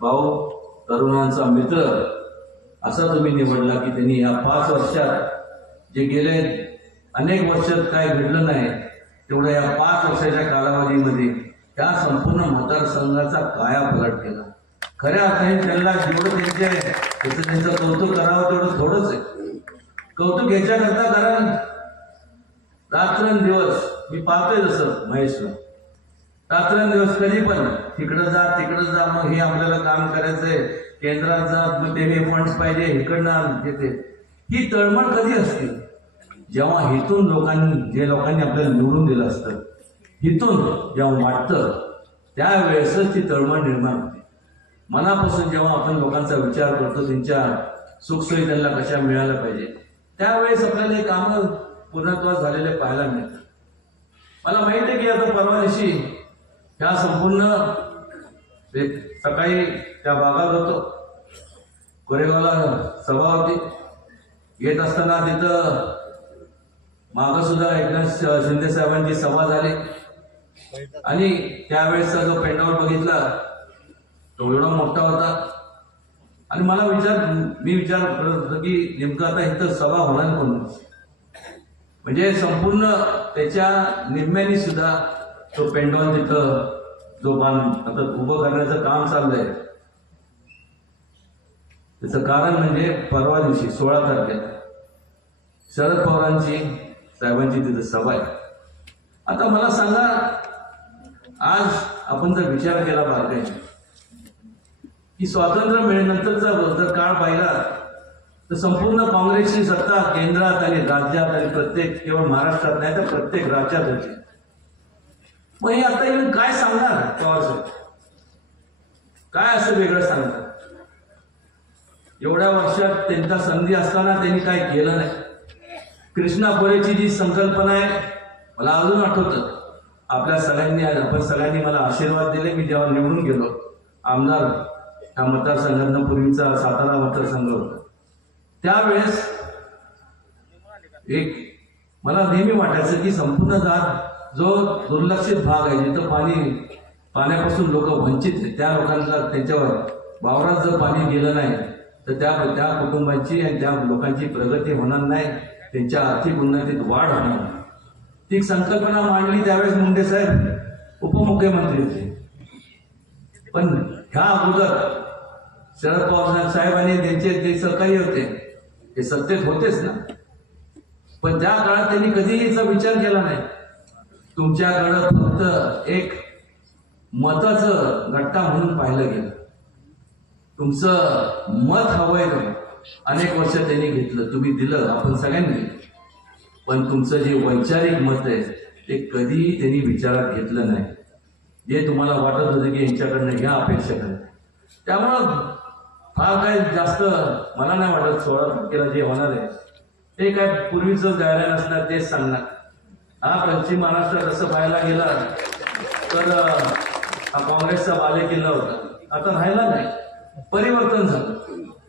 भाऊ, तरुणांचा मित्र असा तुम्ही निवडला की त्यांनी या 5 वर्षात जे गेले अनेक वर्षात काय घडलं नाही तेवढं या 5 वर्षाच्या कालावधीमध्ये त्या संपूर्ण मतदारसंघाचा कायापालट केला. खऱ्या अर्थाने त्यांना जेवढं त्यांचं कौतुक करावं तेवढं थोडंच आहे. कौतुक याच्याकरता कारण रात्रंदिवस मी पाहतोय जसं महेशला, रात्रंदिवस कधी पण तिकडं जा, मग हे आपल्याला काम करायचंय, केंद्रात जा, मग ते हे फंड्स पाहिजे, इकडनं येते. ही तळमळ कधी असते जेव्हा हिथून लोकांनी आपल्याला निवडून दिलं असतं, हिथून जेव्हा वाटतं त्यावेळेसच ती तळमळ निर्माण होते. मनापासून जेव्हा आपण लोकांचा विचार करतो, त्यांच्या सुखसोयी त्यांना कशा मिळायला पाहिजे, त्यावेळेस आपल्याला हे कामं पूर्णत्वास झालेले पाहायला मिळतात. मला माहिती आहे की आता परवा दिवशी ह्या संपूर्ण सकाळी त्या भागात होतो, कोरेगावला सभा होती. येत असताना तिथं मागं सुद्धा एकनाथ शिंदे साहेबांची सभा झाली आणि त्यावेळेसचा जो पेंडॉल बघितला तो एवढा मोठा होता आणि मी विचार करत होतो की नेमकं आता इथं सभा होणार कोण, म्हणजे संपूर्ण त्याच्या निम्म्यानी सुद्धा तो पेंडॉल तिथं जो आता उभं करण्याचं काम चाललंय त्याचं कारण म्हणजे परवा दिवशी 16 तारखेला शरद पवारांची साहेबांची तिथं सभा आहे. आता मला सांगा, आज आपण जर विचार केला भारताचा की स्वातंत्र्य मिळाल्यानंतरचा जर काळ पाहिला तर संपूर्ण काँग्रेसची सत्ता केंद्रात आणि राज्यात आणि प्रत्येक केवळ महाराष्ट्रात नाही तर प्रत्येक राज्यात होती. मग हे आता येऊन काय सांगणार पवार साहेब? काय असं वेगळं सांगतात? एवढ्या वर्षात त्यांचा संधी असताना त्यांनी काय केलं नाही. कृष्णा खोरेची जी संकल्पना आहे मला अजून आठवतं. आपल्या सगळ्यांनी आपण सगळ्यांनी मला आशीर्वाद दिले. मी जेव्हा निवडून गेलो आमदार, हा मतदारसंघातनं पूर्वीचा सातारा मतदारसंघ होता, त्यावेळेस एक मला नेहमी वाटायचं की संपूर्ण जो दुर्लक्षित भाग आहे, जिथं पाण्यापासून लोक वंचित आहेत, त्या लोकांना त्यांच्यावर वावरात जर पाणी गेलं नाही तर त्या कुटुंबांची आणि त्या लोकांची प्रगती होणार नाही, त्यांच्या आर्थिक उन्नतीत वाढ होणार नाही. ती संकल्पना मांडली त्यावेळेस मुंडे साहेब उपमुख्यमंत्री होते. पण ह्या अगोदर शरद पवार साहेब आणि त्यांचे जे सहकारी होते ते सत्तेत होतेच ना, पण त्या काळात त्यांनी कधीही याचा विचार केला नाही. तुमच्याकडं फक्त एक मताचं गट्टा म्हणून पाहिलं गेलं. तुमचं मत हवंय का अनेक वर्ष त्यांनी घेतलं, तुम्ही दिलं, आपण सगळ्यांनी, पण तुमचं जे वैचारिक मत आहे ते कधीही त्यांनी विचारात घेतलं नाही. जे तुम्हाला वाटत होतं की यांच्याकडनं ह्या अपेक्षा करा, त्यामुळं फार काय जास्त मला नाही वाटत 16 जे होणार आहे ते काय पूर्वीचं गायला नसणार तेच सांगणार. हा पश्चिम महाराष्ट्रात असं पाहायला गेला तर हा काँग्रेसचा बालेकिल्ला होता, आता राहिला नाही, परिवर्तन झालं.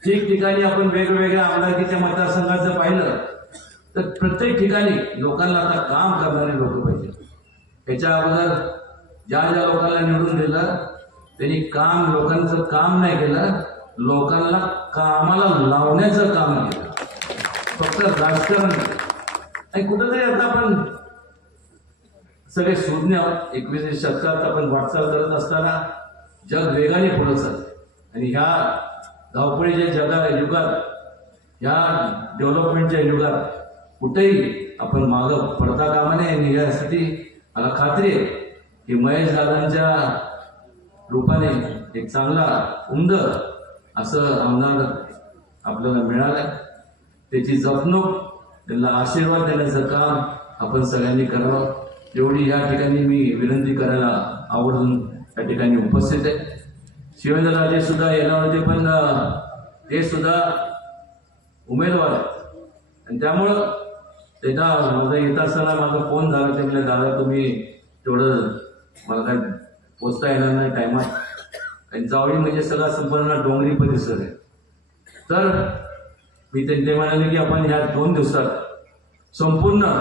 ठिकठिकाणी आपण वेगवेगळ्या आमदारकीच्या मतदारसंघात जर पाहिलं तर प्रत्येक ठिकाणी लोकांना आता काम करणारे लोक पाहिजे. त्याच्या अगोदर ज्या लोकांना निवडून दिलं त्यांनी लोकांचं काम नाही केलं, लोकांना कामाला लावण्याचं काम केलं, फक्त राजकारण. आणि कुठंतरी आता आपण सगळे शून्य 21व्या शतकात आपण वाटचाल करत असताना जग वेगाने पुढे चालतं आणि ह्या धावपळीच्या युगात, ह्या डेव्हलपमेंटच्या युगात कुठेही आपण मागं पडता कामा नये. आणि यासाठी मला खात्री आहे की महेश दादांच्या रूपाने एक चांगला उमद असं आमदार आपल्याला मिळालंय. त्याची जपणूक, त्यांना आशीर्वाद देण्याचं काम आपण सगळ्यांनी करावं, एवढी या ठिकाणी मी विनंती करायला आवर्जून या ठिकाणी उपस्थित आहे. शिवेंद्रराजे सुद्धा येणार होते पण ते सुद्धा उमेदवार आहेत आणि त्यामुळं त्याचा माझा येत असताना माझा फोन झाला. ते म्हणजे दादा तुम्ही तेवढं मला काय पोचता येणार नाही टायमात, आणि जावळी म्हणजे सगळा संपूर्ण डोंगरी परिसर आहे. तर मी ते म्हणाले की आपण ह्या 2 दिवसात संपूर्ण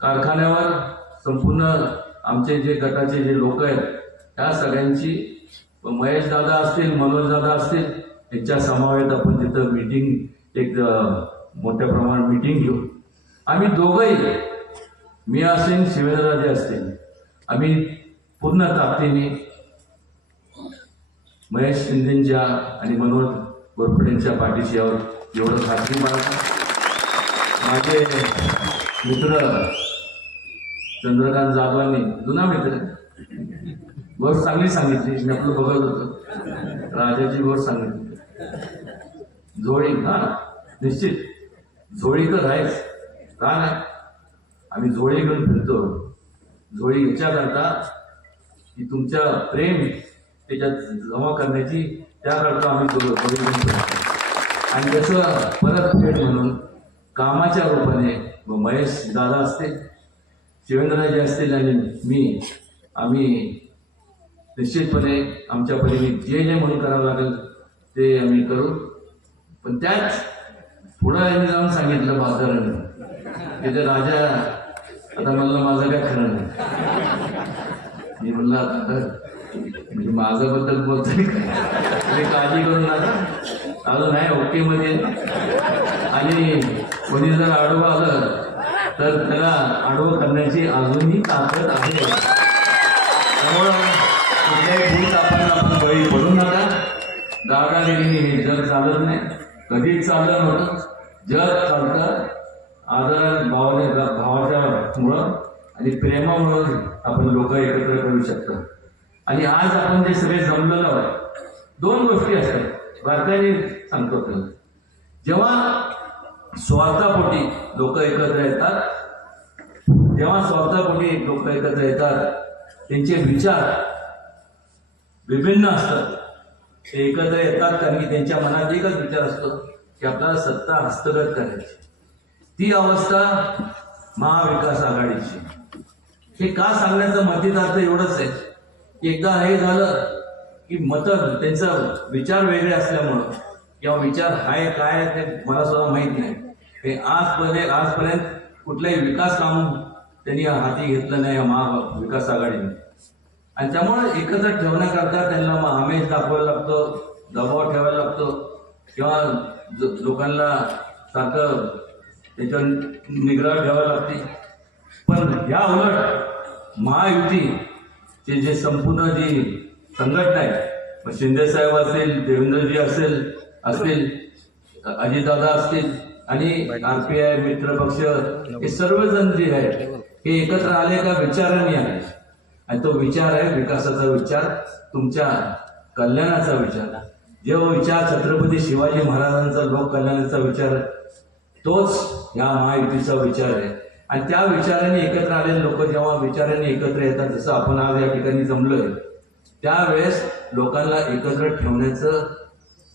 कारखान्यावर, संपूर्ण आमचे जे गटाचे जे लोक आहेत त्या सगळ्यांची, महेश दादा असतील, मनोज दादा असतील, यांच्या समावेत आपण तिथं मीटिंग, एक मोठ्या प्रमाणात मीटिंग घेऊ. आम्ही दोघंही, मी असेल, शिवेंद्रराजे असतील, आम्ही पूर्ण ताकदीने महेश शिंदेच्या आणि मनोज गोरफडेंच्या पाठीशी आहोत एवढं खात्री बाळगतो. माझे मित्र चंद्रकांत जाधवांनी, जुना मित्र, गोष्ट चांगली सांगितली, मी आपलं बघत होतो, राजाची गोष्ट सांगितली. झोळी, हा निश्चित झोळी तर आहेच, का नाही, आम्ही झोळी घेऊन फिरतो. झोळी ह्याच्याकरता की तुमच्या प्रेम त्याच्यात जमा करण्याची, त्याकरता आम्ही झोळी घेऊन फिरतो. आणि त्याचं परतफेड म्हणून कामाच्या रूपाने महेश दादा असतील, शिवेंद्रराजे असतील आणि मी, आम्ही निश्चितपणे आमच्या परीने जे म्हणून करावं लागेल ते आम्ही करू. पण त्याच पुढं यांनी जाऊन सांगितलं बाजाराने की ते राजा, आता म्हणलं माझं काय खरं नाही. मी म्हणलं आता म्हणजे माझं बद्दल बोलतोय तुम्ही काळजी करून नका, अजून नाही ओके मध्ये. आणि कोणी जर आडवं आलं तर त्याला आडवं करण्याची अजूनही ताकद आहे. त्यामुळं कुठल्याही भूत आपण बळी पडू नका. दादागिरीने हे जग चालत नाही, कधीच चाललं नव्हतं. जग चालतं आदर भावाच्या मुळं आणि प्रेमामुळं आपण लोक एकत्र करू शकतो. आणि आज आपण जे सगळे जमलेलो आहोत, 2 गोष्टी असतात भारताने सांगतो त्याला. जेव्हा स्वार्थापोटी लोक एकत्र येतात, जेव्हा स्वार्थापोटी लोक एकत्र येतात, त्यांचे विचार विभिन्न असतात, ते एकत्र येतात कारण की त्यांच्या मनात एकच विचार असतो की आपल्याला सत्ता हस्तगत करायची. ती अवस्था महाविकास आघाडीची. हे का सांगण्याचं मतितार्थ एवढंच आहे की एकदा हे झालं की त्यांचा विचार वेगळे असल्यामुळं किंवा विचार आहे काय ते मला सुद्धा माहित नाही. हे आजपर्यंत कुठलंही विकास काम त्यांनी हाती घेतलं नाही या महाविकास आघाडीने. आणि त्यामुळे एकत्र ठेवण्याकरता त्यांना मग आमेज दाखवायला लागतो, दबाव ठेवायला लागतो किंवा लोकांना सारखं त्याच्यावर निग्रह ठेवायला लागते. पण या उलट महायुतीचे जे संपूर्ण जी संघटना आहे, मग शिंदेसाहेब असतील, देवेंद्रजी असतील, अजितदादा असतील आणि RPI मित्रपक्ष हे सर्वजण जे आहेत हे एकत्र आले का विचारांनी आहे. आणि तो विचार आहे विकासाचा विचार, तुमच्या कल्याणाचा विचार. जो विचार छत्रपती शिवाजी महाराजांचा लोक कल्याणाचा विचार तोच या महायुतीचा विचार आहे. आणि त्या विचारांनी एकत्र आलेले लोक जेव्हा विचारांनी एकत्र येतात, जसं आपण आज या ठिकाणी जमलोय, त्यावेळेस लोकांना एकत्र ठेवण्याचं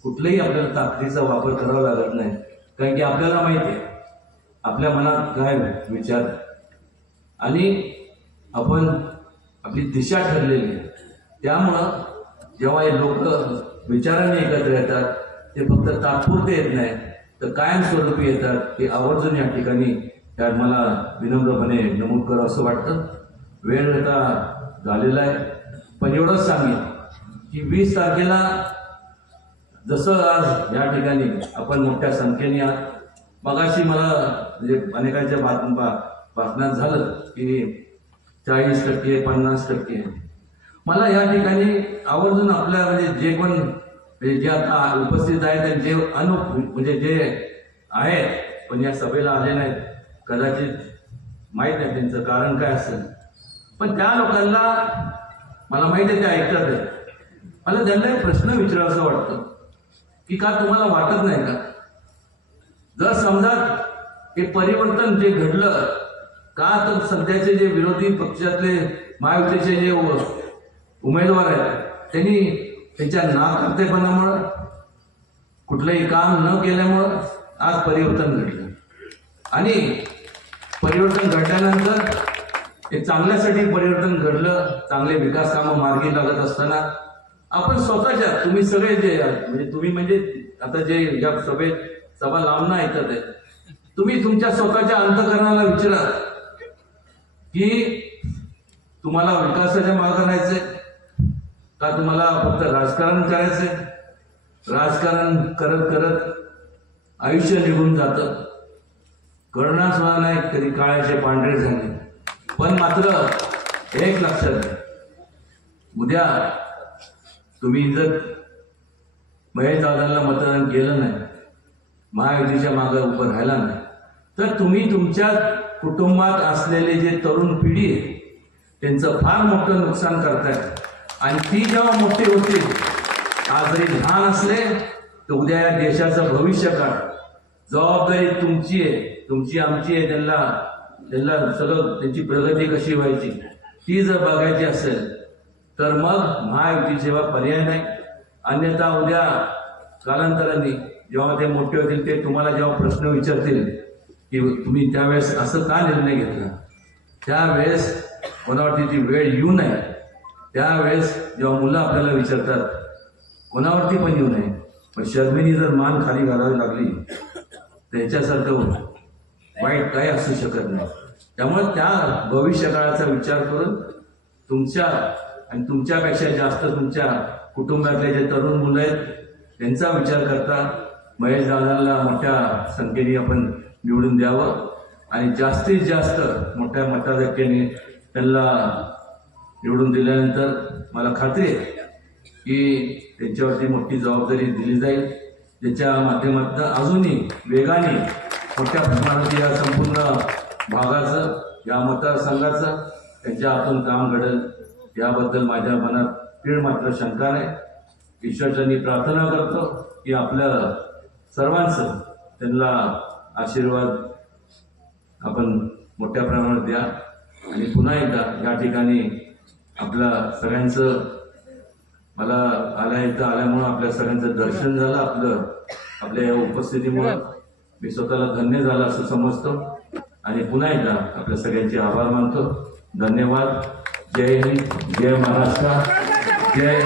कुठल्याही आपल्याला ताकदीचा वापर करावा लागत नाही. कारण की आपल्याला माहिती आहे आपल्या मनात काय विचार आणि आपण आपली दिशा ठरलेली आहे. त्यामुळं जेव्हा हे लोक विचारांनी एकत्र येतात ते फक्त तात्पुरते येत नाही तर कायमस्वरूपी येतात. ते आवर्जून या ठिकाणी त्यात मला विनम्रपणे नमूद करावं असं वाटतं. वेळ आता झालेला आहे, पण एवढंच सांगेन की 20 तारखेला जसं आज या ठिकाणी आपण मोठ्या संख्येने आहात. मगाशी मला म्हणजे अनेकांच्या भाषणात झालं की 40%, 50%. मला या ठिकाणी आवर्जून आपल्या म्हणजे जे पण जे आता उपस्थित आहेत जे म्हणजे जे आहेत पण या सभेला आले नाहीत, कदाचित माहीत नाही त्यांचं कारण काय असेल, पण त्या लोकांना मला माहिती आहे ते ऐकतात आहे. मला त्यांना एक प्रश्न विचारावासा वाटतं की का तुम्हाला वाटत नाही का, जर समजा हे परिवर्तन जे घडलं का, तर सध्याचे जे विरोधी पक्षातले महायुतीचे जे उमेदवार आहेत त्यांनी त्यांच्या नाकर्तेपणामुळं कुठलंही काम न केल्यामुळं आज परिवर्तन घडलं. आणि परिवर्तन घडल्यानंतर हे चांगल्यासाठी परिवर्तन घडलं. चांगले विकास कामं मार्गी लागत असताना आपण स्वतःच्या तुम्ही सगळे जे म्हणजे तुम्ही म्हणजे आता जे या सभा लांबणं ऐकत आहे, तुम्ही तुमच्या स्वतःच्या अंतःकरणाला विचारा की तुम्हाला विकासाच्या मागे राहायचंय का तुम्हाला फक्त राजकारण करायचंय. राजकारण करत करत आयुष्य निघून जातं, कळणार सुद्धा नाही कधी काळाचे पांढरे झाले. पण मात्र एक लक्षात घ्या, उद्या तुम्ही जर महेश दादांना मतदान केलं नाही, महायुतीच्या मागे उभं राहिला नाही, तर तुम्ही तुमच्या कुटुंबात असलेले जे तरुण पिढी आहे त्यांचं फार मोठं नुकसान करताय. आणि ती जेव्हा मोठी होतील, आज जरी लहान असले तर उद्या या देशाचं भविष्य काळ जबाबदारी तुमची आहे, तुमची आमची आहे. त्यांना सगळं त्यांची प्रगती कशी व्हायची ती जर बघायची असेल तर मग महायुतीशिवाय पर्याय नाही. अन्यथा उद्या कालांतराने जेव्हा ते मोठे होतील ते तुम्हाला जेव्हा प्रश्न विचारतील की तुम्ही त्यावेळेस असं का निर्णय घेतला, त्यावेळेस कोणावरती ती वेळ येऊ नये. त्यावेळेस जेव्हा मुलं आपल्याला विचारतात कोणावरती पण येऊ नये, पण शर्मेनी जर मान खाली घालावी लागली त्याच्यासारखं वाईट काही असू शकत नाही. त्यामुळे त्या भविष्यकाळाचा विचार करून तुमच्या आणि तुमच्यापेक्षा जास्त तुमच्या कुटुंबातले जे तरुण मुलं आहेत त्यांचा विचार करता महेश दादांना मोठ्या संख्येने आपण निवडून द्यावं आणि जास्तीत जास्त मोठ्या मताधिक्याने त्यांना निवडून दिल्यानंतर मला खात्री आहे की त्यांच्यावरती मोठी जबाबदारी दिली जाईल, ज्याच्या माध्यमातून अजूनही वेगाने मोठ्या प्रमाणात या संपूर्ण भागाचं या मतदारसंघाचं त्यांच्या हातून काम घडेल याबद्दल माझ्या मनात तीळ मात्र शंका नाही. ईश्वरचरणी प्रार्थना करतो की आपल्या सर्वांचं त्यांना आशीर्वाद आपण मोठ्या प्रमाणात द्या. आणि पुन्हा एकदा या ठिकाणी आपल्या सगळ्यांचं मला इथं आल्यामुळं आपल्या सगळ्यांचं दर्शन झालं आपल्या या उपस्थितीमुळं मी स्वतःला धन्य झालं असं समजतो आणि पुन्हा एकदा आपल्या सगळ्यांचे आभार मानतो. धन्यवाद. जय हिंद, जय महाराष्ट्र, जय